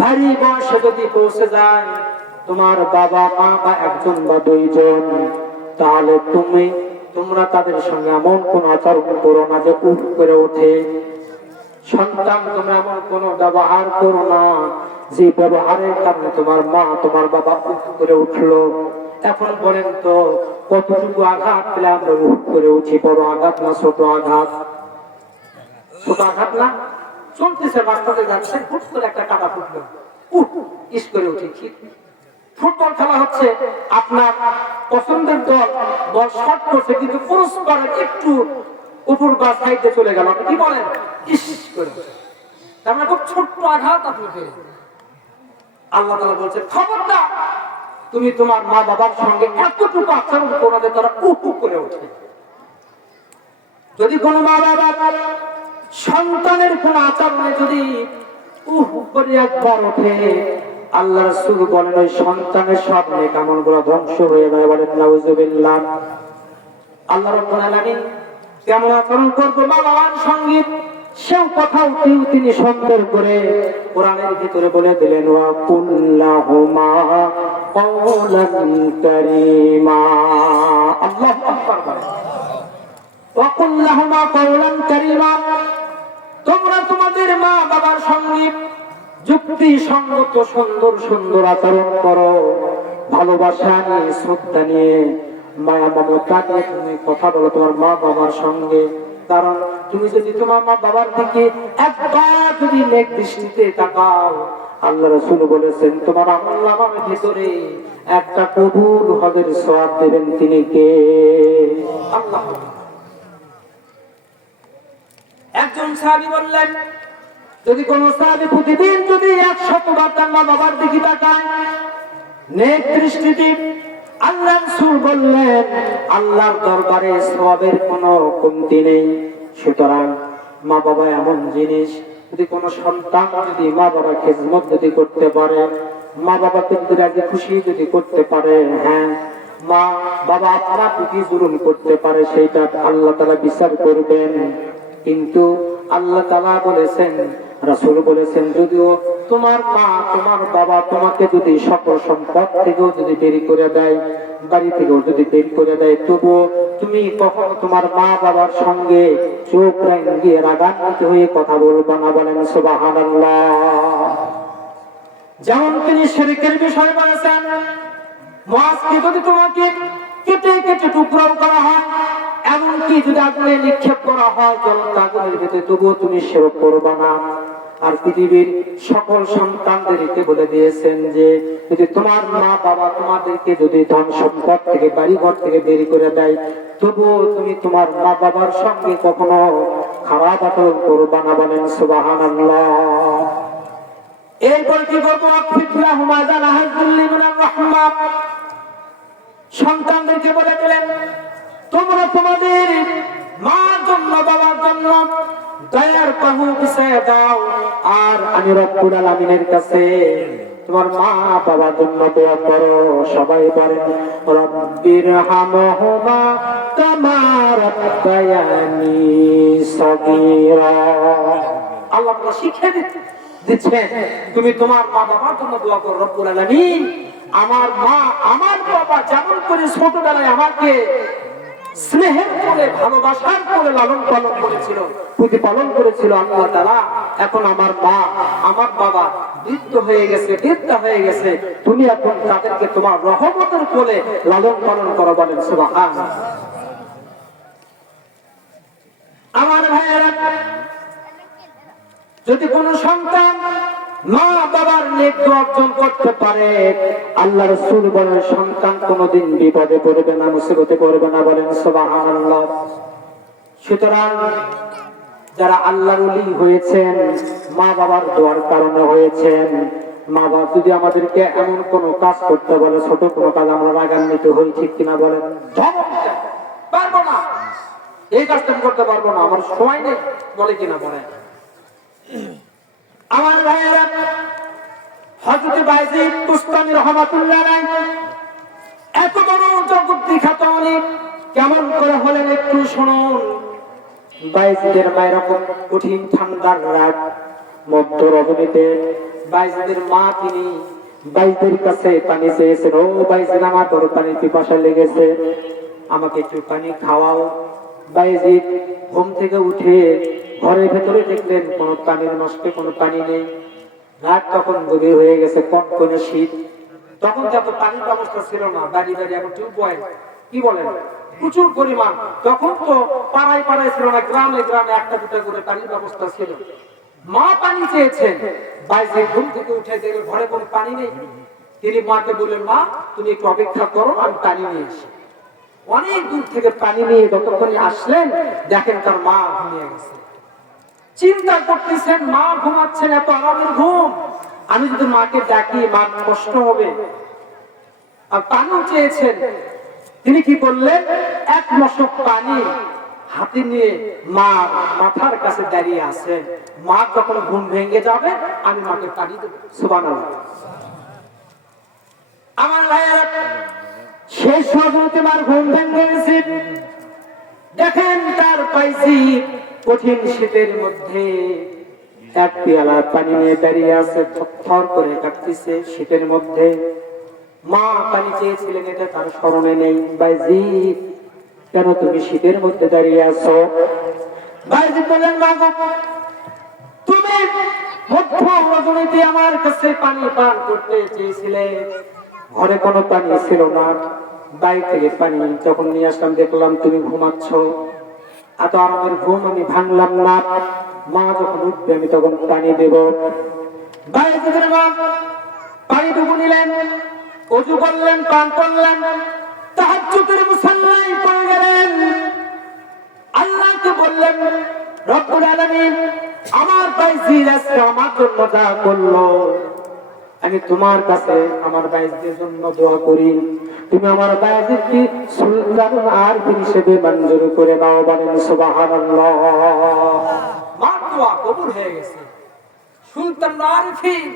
ভারী বয়সে যদি পৌঁছে যায়, তোমার বাবা মা বা একজন বা দুইজন, তাহলে তোমরা তাদের সঙ্গে এমন কোন আচরণ করো না যে উঠ করে ওঠে। সন্তান তোমরা এমন কোন ব্যবহার করো না যে ব্যবহারের কারণে তোমার মা তোমার বাবা উঠ করে উঠলো। এখন বলেন তো কতটুকু আঘাত পেলে আমরা উঠ করে উঠি? বড় আঘাত না ছোট আঘাত? ছোট আঘাত না? চলতেছে, রাস্তাতে যাচ্ছে, হুট করে একটা কাটা ফুটলো, ইস করে উঠি। ফুটবল খেলা হচ্ছে, আপনার পছন্দের দল বল শট করছে, কিন্তু পরস্পর একটু উপর বা সাইডে চলে গেল, কি বলেন? ইস করে। তার মানে খুব ছোট্ট আঘাত আপনাকে। আল্লাহ তাআলা বলছেন, খবরদার তুমি তোমার মা বাবার সঙ্গে এতটুকু আচরণ করো যে তারা করে ওঠে। যদি কোনো মা বাবা সন্তানের কোন আচরণে যদি করে একবার ওঠে, আল্লাহ রাসূল বলেন ওই সন্তানের সব নেক আমলগুলো ধ্বংস হয়ে যায়। বলেন নাউযুবিল্লাহ। আল্লাহ রাব্বুল আলামিন কেমন আচরণ করবে মা বাবার সঙ্গে, সেও কথাও তিনি সুন্দর করে কোরআনের ভিতরে বলে দিলেন, ওয়া কুল্লাহুমা কওলান কারীমা। আল্লাহু আকবার। ওয়া কুল্লাহুমা কওলান কারীমা, তোমরা তোমাদের মা বাবার সঙ্গে যুক্তিসঙ্গত সুন্দর সুন্দর আচরণ করো, ভালোবাসা নিয়ে, শ্রদ্ধা নিয়ে, মায়া মমতা নিয়ে তুমি কথা বলো তোমার মা বাবার সঙ্গে। কারণ তুমি যদি তোমার মা বাবার দিকে একবার যদি নেক দৃষ্টিতে তাকাও, আল্লাহ রাসূল বলেছেন তোমার আমলনামার ভিতরে একটা কবুল হজের সওয়াব দেবেন। তিনি কে? আল্লাহ। একজন সাহাবী বললেন, যদি কোন সাহাবী প্রতিদিন যদি 100 বার তার মা বাবার দিকে তাকায় নেক দৃষ্টিতে, আল্লাহ রাসূল বললেন আল্লাহর দরবারে সওয়াবের কোনো কমতি নেই। সুতরাং মা বাবা এমন জিনিস, যদি কোনো সন্তান যদি মা বাবার খেদমত যদি করতে পারে, মা বাবাকে যদি রাজি খুশি যদি করতে পারে, হ্যাঁ মা বাবা আপনার প্রতি জুলুম করতে পারে, সেইটা আল্লাহ তাআলা বিচার করবেন। কিন্তু আল্লাহ তাআলা বলেছেন, রাসূল বলেছেন, যদিও তোমার মা তোমার বাবা তোমাকে যদি সকল সম্পদ থেকেও যদি বের করে দেয়, বাড়ি থেকেও যদি বের করে দেয়, তবুও তুমি কখনো তোমার মা বাবার সঙ্গে চোখ রাঙিয়ে রাগান্বিত হয়ে কথা বলবা না। বলেন সুবহানাল্লাহ। যেমন তিনি শিরকের বিষয় বলেছেন, মাছকে যদি তোমাকে কেটে কেটে টুকরাও করা হয়, এমনকি যদি আগুনে নিক্ষেপ করা হয় জ্বলন্ত আগুনের ভিতরে, তবুও তুমি শিরক করবা না। আর পৃথিবীর সকল সন্তানদেরকে বলে দিয়েছেন যে যদি তোমার মা বাবা তোমাদেরকে যদি ধন সম্পদ থেকে বাড়ি ঘর থেকে বের করে দেয়, তবুও তুমি তোমার মা বাবার সঙ্গে কখনো খারাপ আচরণ করবা না। বলেন সুবহানাল্লাহ। এরপর কি করবো? সন্তানদেরকে বলে দিলেন, তোমরা তোমাদের মার জন্য বাবার জন্য দয়ার বাহু বিছিয়ে দাও, আর আমি রব্বুল আলামিনের কাছে তোমার মা বাবার জন্য দোয়া করো। সবাই বলেন রব্বির হামহুমা কামা রাব্বায়ানি সগীরা। আল্লাহ শিখিয়ে দিচ্ছেন, তুমি তোমার মা বাবার জন্য দোয়া করো। রব্বুল আলামিন আমার মা আমার বাবা যেমন করে ছোটবেলায় আমাকে স্নেহের করে ভালোবাসার করে লালন পালন করেছিল, প্রতিপালন করেছিল, আল্লাহ তাআলা এখন আমার মা আমার বাবা বৃদ্ধ হয়ে গেছে, বৃদ্ধা হয়ে গেছে, তুমি এখন তাদেরকে তোমার রহমতের কোলে লালন পালন করো। বলেন সুবহানাল্লাহ। আমার ভাইয়েরা, যদি কোন সন্তান মা বাবার নেক অর্জন করতে পারে, আল্লাহ রাসূল বলেন সন্তান কোনদিন বিপদে পড়বে না, মুসিবতে পড়বে না। বলেন সুবহানাল্লাহ। সুতরাং যারা আল্লাহর ওলি হয়েছেন, মা বাবার দোয়ার কারণে হয়েছেন। মা বাবা যদি আমাদেরকে এমন কোন কাজ করতে বলে, ছোট কোনো কাজ, আমরা রাগান্বিত হই, ঠিক কিনা বলেন? পারবো না, এই কাজটা করতে পারবো না, আমার সময় নেই, বলে কিনা বলেন? আমার ভাইয়েরা, হযরত বাইজিদ বুস্তামি রাহমাতুল্লাহ আলাইহি এত বড় জগৎ বিখ্যাত উনি কেমন করে হলেন একটু শুনুন। বাইজিদের মায়ের এরকম কঠিন ঠান্ডার রাত, মধ্য রজনীতে বাইজিদের মা তিনি বাইজিদের কাছে পানি চেয়েছেন, ও বাইজিদ আমার বড় পানির পিপাসা লেগেছে। আমাকে একটু পানি খাওয়াও। বায়েজিদ ঘুম থেকে উঠে ঘরের ভেতরে দেখলেন কোনো পানির নষ্ট, কোনো পানি নেই। রাত তখন গভীর হয়ে গেছে, কনকনে শীত। তখন যত পানির ব্যবস্থা ছিল না, বাড়ি বাড়ি এখন টিউবওয়েল, কি বলেন, প্রচুর পরিমাণ। তখন তো পাড়ায় পাড়ায় ছিল না, গ্রামে গ্রামে একটা দুটা করে পানির ব্যবস্থা ছিল। মা পানি চেয়েছেন, বায়েজিদ ঘুম থেকে উঠে দেখে ঘরে কোনো পানি নেই। তিনি মাকে বললেন, মা তুমি একটু অপেক্ষা করো, আমি পানি নিয়ে আসি। অনেক দূর থেকে পানি নিয়ে যতক্ষণই আসলেন, দেখেন তার মা ঘুমিয়ে গেছে। চিন্তা করতেছেন, মা ঘুমাচ্ছেন, এত আরামের ঘুম, আমি যদি মাকে ডাকি মা কষ্ট হবে। আর পানিও চেয়েছেন। তিনি কি করলেন, এক মশক পানি হাতে নিয়ে মা মাথার কাছে দাঁড়িয়ে আছে। মা যখন ঘুম ভেঙে যাবে, আমি মাকে পানি দেব। সুবহানাল্লাহ। আমার ভাইয়েরা, শেষ রজনীতে মার ঘুম ভেঙে গেছে। দেখেন তার পাইছি কঠিন শীতের মধ্যে এক পেয়ালা পানি নিয়ে দাঁড়িয়ে আছে, থরথর করে কাঁপতেছে শীতের মধ্যে। মা পানি চেয়েছিলেন, এটা তার স্মরণে নেই। বায়েজিদ কেন তুমি শীতের মধ্যে দাঁড়িয়ে আছো? বায়েজিদ বলেন, মা গো, তুমি মধ্য রজনীতে আমার কাছে পানি পান করতে চেয়েছিলে, ঘরে কোনো পানি ছিল না, বাইরে থেকে পানি যখন নিয়ে আসলাম দেখলাম তুমি ঘুমাচ্ছ। এত আরামের ঘুম আমি ভাঙলাম না। মা যখন উঠবে আমি তখন পানি দেব। বায়েজিদের মা পানিটুকু নিলেন, ওযু করলেন, পান করলেন, তাহাজ্জুদের মুসাল্লায় পড়ে গেলেন। আল্লাহকে বললেন, রব্বুল আলামিন, আমার বায়েজিদ আজকে আমার জন্য যা করলো, আমি তোমার কাছে আমার বায়েজিদের জন্য দোয়া করি, তুমি আমার বায়েজিদকে সুলতানুল আরিফিন হিসেবে মঞ্জুর করে নাও। বলেন সুবহানাল্লাহ। মার দোয়া কবুল হয়ে গেছে। সুলতানুল আরিফিন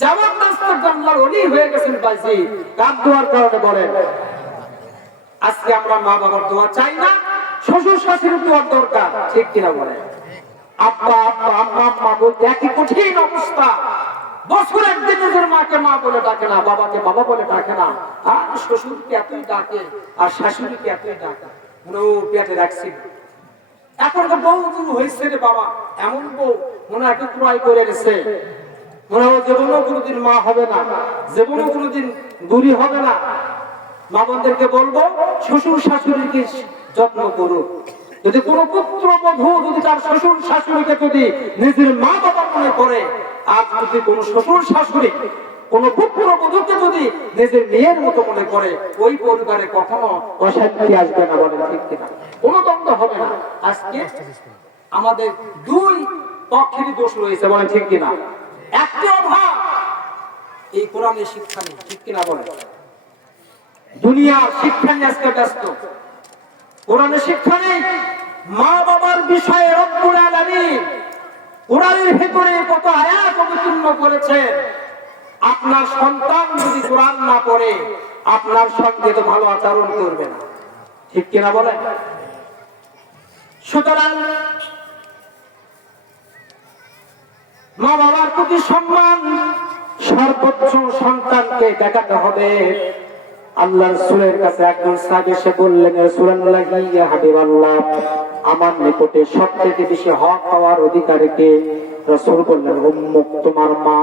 জবরদস্ত আল্লাহর ওলি হয়ে গেছেন বায়েজিদ। কার দোয়ার কারণে? বলেন। আজকে আমরা মা বাবার দোয়া চাই না, শ্বশুর শাশুড়ির দোয়ার দরকার, ঠিক কিনা বলেন? আব্বা আব্বা আম্মা আম্মা বলতে একই কঠিন অবস্থা। বছর একদিন নিজের মাকে মা বলে ডাকে না, বাবাকে বাবা বলে ডাকে না, আর শ্বশুরকে এতই ডাকে আর শাশুড়িকে এতই ডাকে, মনে ও পেটে রাখছি। এখন তো বউ শুরু হয়েছে রে বাবা, এমন বউ মনে একে ক্রয় করে গেছে, মনে হয় জীবনেও কোনোদিন মা হবে না, জীবনেও কোনোদিন বুড়ি হবে না। মা বোনদেরকে বলবো, শ্বশুর শাশুড়িকে যত্ন করো। যদি কোন পুত্র বধূ যদি তার শ্বশুর শাশুড়িকে যদি নিজের মা বাবা মনে করে, আর যদি কোন শ্বশুর শাশুড়ি কোন পুত্র বধূকে যদি নিজের মেয়ের মতো মনে করে, ওই পরিবারে কখনো অশান্তি আসবে না। বলেন ঠিক কিনা? কোনো দ্বন্দ্ব হবে না। আজকে আমাদের দুই পক্ষেরই দোষ রয়েছে, বলেন ঠিক কিনা? একটি অভাব, এই কোরআনের শিক্ষা নেই, ঠিক কিনা বলেন? দুনিয়ার শিক্ষা নিয়ে আজকে ব্যস্ত, কোরআনের শিক্ষা নেই। মা বাবার বিষয়ে রব্বুল আলামিন কোরআনের ভিতরে কত আয়াত অবতীর্ণ করেছেন। আপনার সন্তান যদি কোরআন না পড়ে, আপনার সঙ্গে তো ভালো আচরণ করবে না, ঠিক কিনা বলেন? সুতরাং মা বাবার প্রতি সম্মান সর্বোচ্চ সন্তানকে দেখাতে হবে। আল্লাহ রাসূলের কাছে একজন সাহাবী এসে বললেন, রাসূলুল্লাহ ইয়া হাবিবাল্লাহ, আমার নিকটে সবথেকে বেশি হক পাওয়ার অধিকারী কে? রাসূল বললেন, উম্মুক, তোমার মা।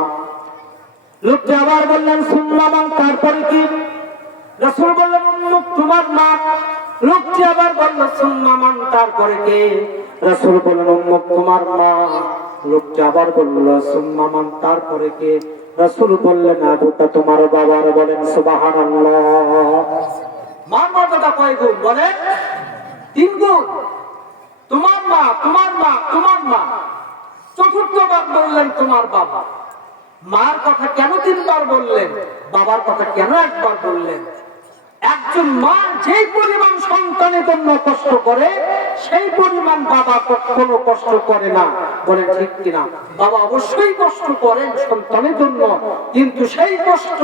লোকটি আবার বললেন, সুম্মা মান, তারপরে কি? রাসূল বললেন, উম্মুক, তোমার মা। লোকটি আবার বলল, সুম্মা মান, তারপরে কে? রাসূল বললেন, উম্মুক, তোমার মা। লোকটি আবার বলল, সুম্মা মান, তারপরে কে? রাসূল বললেন, আবুকা, তোমার বাবার। বলেন সুবহানাল্লাহ। মার মর্যাদা কয় গুণ? বলেন 3 গুণ। তোমার মা, তোমার মা, তোমার মা। চতুর্থবার বললেন তোমার বাবা। মার কথা কেন 3 বার বললেন? বাবার কথা কেন 1 বার বললেন? একজন মা যেই পরিমাণ সন্তানের জন্য কষ্ট করে, সেই পরিমাণ বাবা কখনো কষ্ট করে না। বলেন ঠিক কিনা? বাবা অবশ্যই কষ্ট করেন সন্তানের জন্য, কিন্তু সেই কষ্ট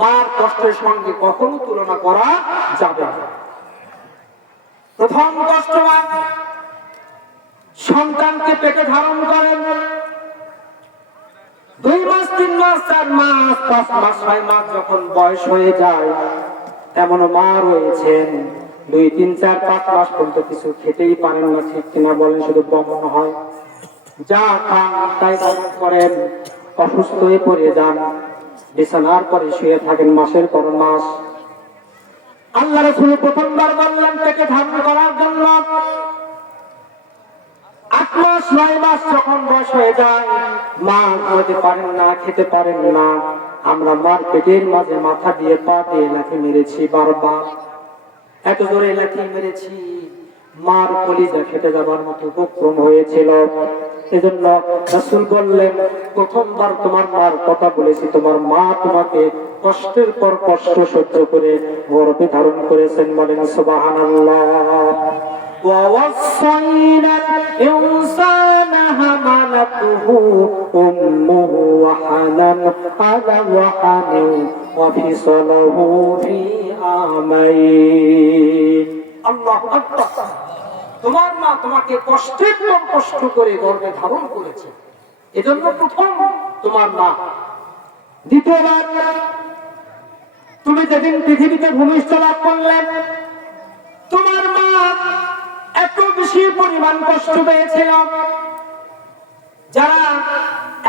মার কষ্টের সঙ্গে কখনো তুলনা করা যাবে না। প্রথম কষ্ট মা সন্তানকে পেটে ধারণ করেন, 2 মাস, 3 মাস, 4 মাস, 5 মাস, 6 মাস যখন বয়স হয়ে যায়, এমন মা রয়েছেন 2, 3, 4, 5 মাস পর্যন্ত কিছু খেতেই পারেন না, ঠিক কিনা বলেন? শুধু বমন হয়, যা খান তাই বমন করেন, অসুস্থ হয়ে পড়ে যান, বিছানার পরে শুয়ে থাকেন মাসের পর মাস। আল্লাহ রাসূল প্রথমবার বললেন তাকে ধারণ করার জন্য 8 মাস 9 মাস যখন বয়স হয়ে যায়, মা ঘুমাতে পারেন না, খেতে পারেন না। আমরা মার পেটের মাঝে মাথা দিয়ে পা দিয়ে লাথি মেরেছি বারবার, এত জোরে লাথি মেরেছি মার কলিজা ফেটে যাবার মতো উপক্রম হয়েছিল। এজন্য রাসূল বললেন, প্রথমবার তোমার মার কথা বলেছি, তোমার মা তোমাকে কষ্টের পর কষ্ট সহ্য করে গর্ভে ধারণ করেছেন। বলেন সুবহানাল্লাহ। ووصينا الإنسان حملته أمه وحنا على وحن وفصله في عامين। الله أكبر। তোমার মা তোমাকে কষ্টের পর কষ্ট করে গর্ভে ধারণ করেছে, এজন্য প্রথম তোমার মা। দ্বিতীয়বার তুমি যেদিন পৃথিবীতে ভূমিষ্ঠ লাভ করলেন, তোমার মা এত বেশি পরিমাণ কষ্ট পেয়েছিল, যারা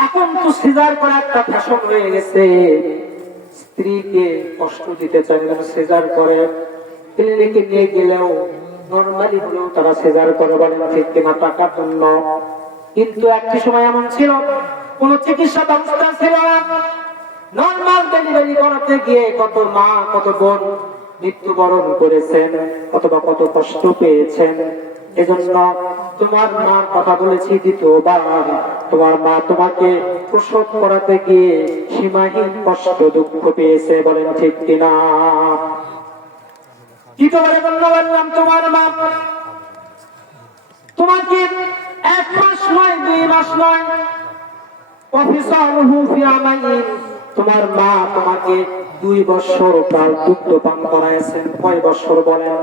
এখন তো সিজার করা একটা ফ্যাশন হয়ে গেছে, স্ত্রীকে কষ্ট দিতে চায় না, সিজার করে। ক্লিনিকে নিয়ে গেলেও নরমালি হলেও তারা সিজার করে, বলেন ঠিক কিনা, টাকার জন্য। কিন্তু একটি সময় এমন ছিল, কোন চিকিৎসা ব্যবস্থা ছিল না, নরমাল ডেলিভারি করাতে গিয়ে কত মা কত বোন মৃত্যুবরণ করেছেন অথবা কত কষ্ট পেয়েছেন। এজন্য তোমার মার কথা বলেছি দ্বিতীয়বার, তোমার মা তোমাকে প্রসব করাতে গিয়ে সীমাহীন কষ্ট দুঃখ পেয়েছে, বলেন ঠিক কিনা। দ্বিতীয়বারে বললাম তোমার মা তোমাকে 1 মাস নয় 2 মাস নয়, অফিসালহু ফি আমাইন, তোমার মা তোমাকে 2 বছর কাল দুগ্ধ পান করাইছেন। কয় বছর বলেন?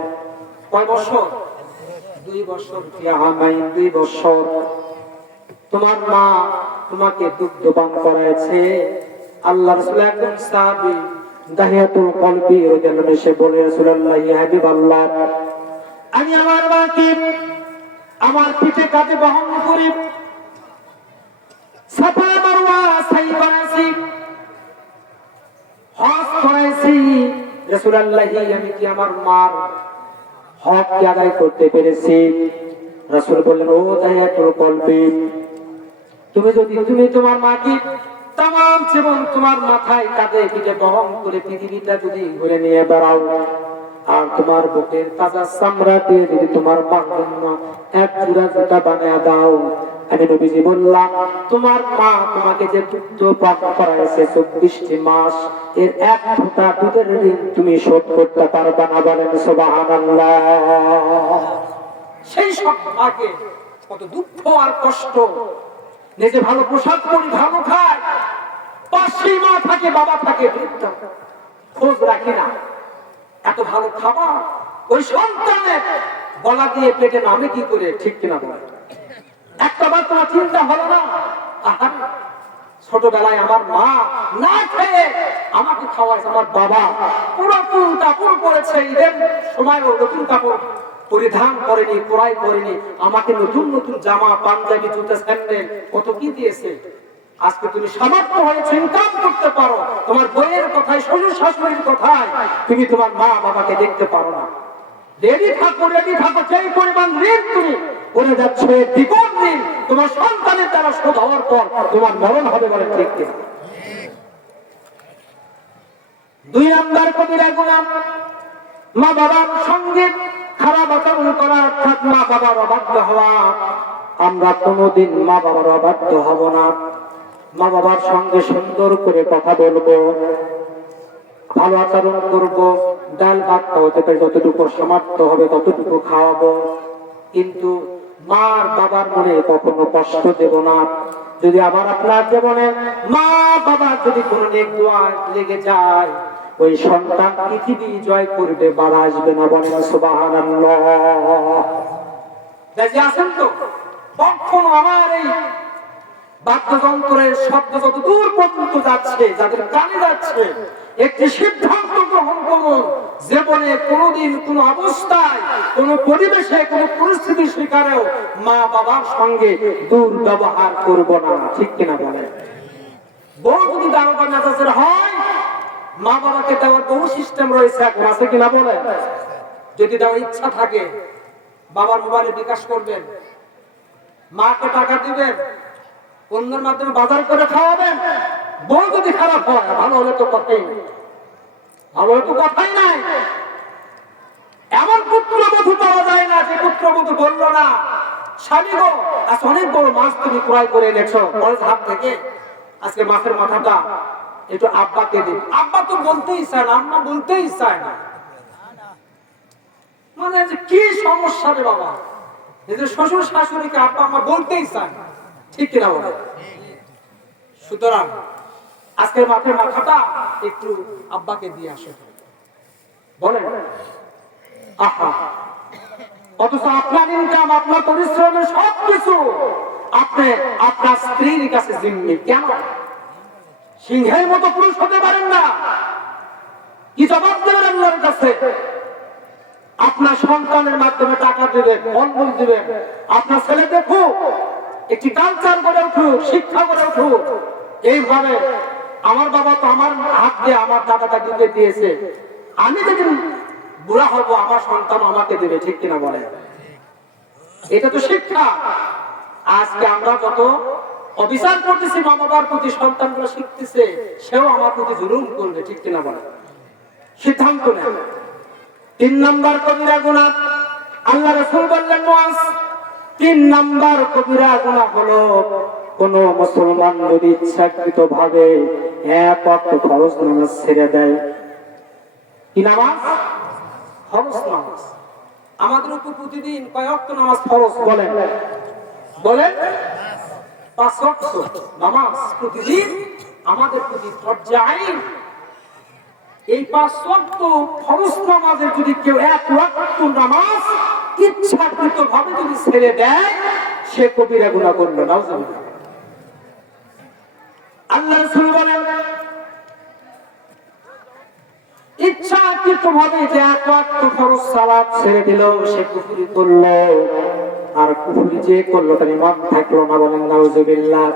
কয় বছর? 2 বছর। ফি আমাইন, 2 বছর তোমার মা তোমাকে দুগ্ধ পান করাইছে। আল্লাহ রাসূল একজন সাহাবী দাহিয়াতুল কলবি রাদিয়াল্লাহু আনহু এসে বলে, রাসূলুল্লাহ ইয়া হাবিবাল্লাহ, আমি আমার মাকে আমার পিঠে কাঁধে বহন করি, সাফা মারওয়া সাই করেছি, হজ করেছি, রাসূলুল্লাহ আমি কি আমার মার হক কি আদায় করতে পেরেছি? রাসূল বললেন, ও দাহিয়াতুল কলবি, তুমি তোমার মাকে তামাম জীবন তোমার মাথায় কাঁধে পিঠে বহন করে পৃথিবীটা যদি ঘুরে নিয়ে বেড়াও, আর তোমার বুকের তাজা চামড়া দিয়ে যদি তোমার মার জন্য 1 জোড়া জুতা বানিয়ে দাও, আমি নবীজি বললাম, তোমার মা তোমাকে যে দুগ্ধ পান করাইছে 24টি মাস, এর 1 ফোঁটা দুধের ঋণ তুমি শোধ করতে পারবে না। বলেন সুবহানাল্লাহ। সেই সব মাকে কত দুঃখ আর কষ্ট, নিজে ভালো পোশাক পরি, ভালো খায়, পাশে মা থাকে, বাবা থাকে, খোঁজ রাখি না, এত ভালো খাবার ওই সন্তানের গলা দিয়ে পেটে নামে কি করে? ঠিক কিনা বলে? একটা বার তোমার চিন্তা হলো না, ছোটবেলায় আমার মা না খেয়ে আমাকে খাওয়াইছে, আমার বাবা পুরাতন কাপড় পরেছে, ঈদের সময় ও নতুন কাপড় পরিধান করেনি, ক্রয় করেনি, আমাকে নতুন নতুন জামা, পাঞ্জাবি, জুতা, স্যান্ডেল কত কি দিয়েছে। আজকে তুমি সামর্থ্য হয়েছে, ইনকাম করতে পারো, তোমার বইয়ের কথায়, শ্বশুর শাশুড়ির কথায় তুমি তোমার মা বাবাকে দেখতে পারো না। রেডি থাকো, যেই পরিমাণ ঋণ তুমি করে যাচ্ছ, দ্বিগুণ ঋণ তোমার সন্তানের দ্বারা শোধ হওয়ার পর তোমার মরণ হবে। বলে ঠিক কিনা? 2 নাম্বার কবিরা গুনাহ, মা বাবার সঙ্গে খারাপ আচরণ করা, অর্থাৎ মা বাবার অবাধ্য হওয়া। আমরা কোনোদিন মা বাবার অবাধ্য হব না, মা বাবার সঙ্গে সুন্দর করে কথা বলবো, ভালো আচরণ করব, ডাল ভাত খাওয়াতে পারি যতটুকু সামর্থ্য হবে ততটুকু খাওয়াবো, কিন্তু মার বাবার মনে কখনো কষ্ট দেব না। যদি আবার আপনার জীবনে মা বাবা যদি কোনো নেক দোয়া লেগে যায়, ওই সন্তান পৃথিবী জয় করবে, বাধা আসবে না। বলেন সুবহানাল্লাহ। বেঁচে আছেন তো? কখনো আমার এই বাদ্যযন্ত্রের শব্দ যত দূর পর্যন্ত যাচ্ছে, যাদের কানে যাচ্ছে, একটি সিদ্ধান্ত গ্রহণ করুন, জীবনে কোনোদিন কোন অবস্থায় কোন পরিবেশে কোন পরিস্থিতির শিকারেও মা বাবার সঙ্গে দুর্ব্যবহার করব না, ঠিক কিনা বলেন? বউ যদি দারোগা মেজাজের হয়, মা বাবাকে দেওয়ার বহু সিস্টেম রয়েছে, এখন আছে কিনা বলেন? যদি দেওয়ার ইচ্ছা থাকে বাবার মোবাইলে বিকাশ করবেন, মাকে টাকা দিবেন, অন্যের মাধ্যমে বাজার করে খাওয়াবেন। বউ যদি খারাপ হয়, ভালো হলে তো কথাই নাই, ভালো হলে তো কথাই নাই। এমন পুত্রবধূ পাওয়া যায় না যে পুত্রবধূ বললো না, স্বামী গো আজ অনেক বড় মাছ তুমি ক্রয় করে এনেছো কলেজ হাট থেকে, আজকে মাছের মাথাটা একটু আব্বাকে দিন। আব্বা তো বলতেই চায় না, আম্মা বলতেই চায় না। মানে যে কি সমস্যা রে বাবা, এই যে শ্বশুর শাশুড়িকে আব্বা আম্মা বলতেই চায় না, ঠিক কিনা বলে? সুতরাং আজকের মাছের মাথাটা একটু আব্বাকে দিয়ে আসো বলেন। আহা, অথচ আপনার ইনকাম, আপনার পরিশ্রমের সবকিছু আপনি আপনার স্ত্রীর কাছে জিম্মি। কেন সিংহের মতো পুরুষ হতে পারেন না? কি জবাব দেবেন আল্লাহর কাছে? আপনার সন্তানের মাধ্যমে টাকা দিবেন, ফলমূল দিবেন, আপনার ছেলে দেখুক, একটি কালচার গড়ে উঠুক, শিক্ষা গড়ে উঠুক। এইভাবে আমার বাবা তো আমার হাত দিয়ে আমার দাদা দাদিকে দিয়েছে, আমি যেদিন বুড়া হবো আমার সন্তান আমাকে দেবে, ঠিক কিনা বলে? এটা তো শিক্ষা। আজকে আমরা যত অবিচার করতেছি মা বাবার প্রতি, সন্তানগুলো শিখতেছে সেও আমার প্রতি জুলুম করবে, ঠিক কিনা বলে? সিদ্ধান্ত নেন। 3 নাম্বার কবিরা গুনাহ, আল্লাহ রাসূল বললেন মুআজ, 3 নাম্বার কবিরা গুনাহ হলো কোন মুসলমান যদি ইচ্ছাকৃত ভাবে এক ওয়াক্ত ফরজ নামাজ ছেড়ে দেয়। কি নামাজ? ফরজ নামাজ। আমাদের উপর প্রতিদিন কয় ওয়াক্ত নামাজ ফরজ বলেন? বলেন 5 ওয়াক্ত নামাজ প্রতিদিন আমাদের প্রতি ফরজ আইন। এই 5 ওয়াক্ত ফরজ নামাজের যদি কেউ এক ওয়াক্ত নামাজ ইচ্ছাকৃত ভাবে যদি ছেড়ে দেয়, সে কবিরা গুনাহ করবে। নাউজুবিল্লাহ। আল্লাহ রাসূল বলেন, ইচ্ছাকৃত ভাবে যে এক ওয়াক্ত ফরজ সালাত ছেড়ে দিল, সে কুফরি করলো। আর কুফরি যে করলো তার ঈমান থাকলো না, বলেন নাউজুবিল্লাহ।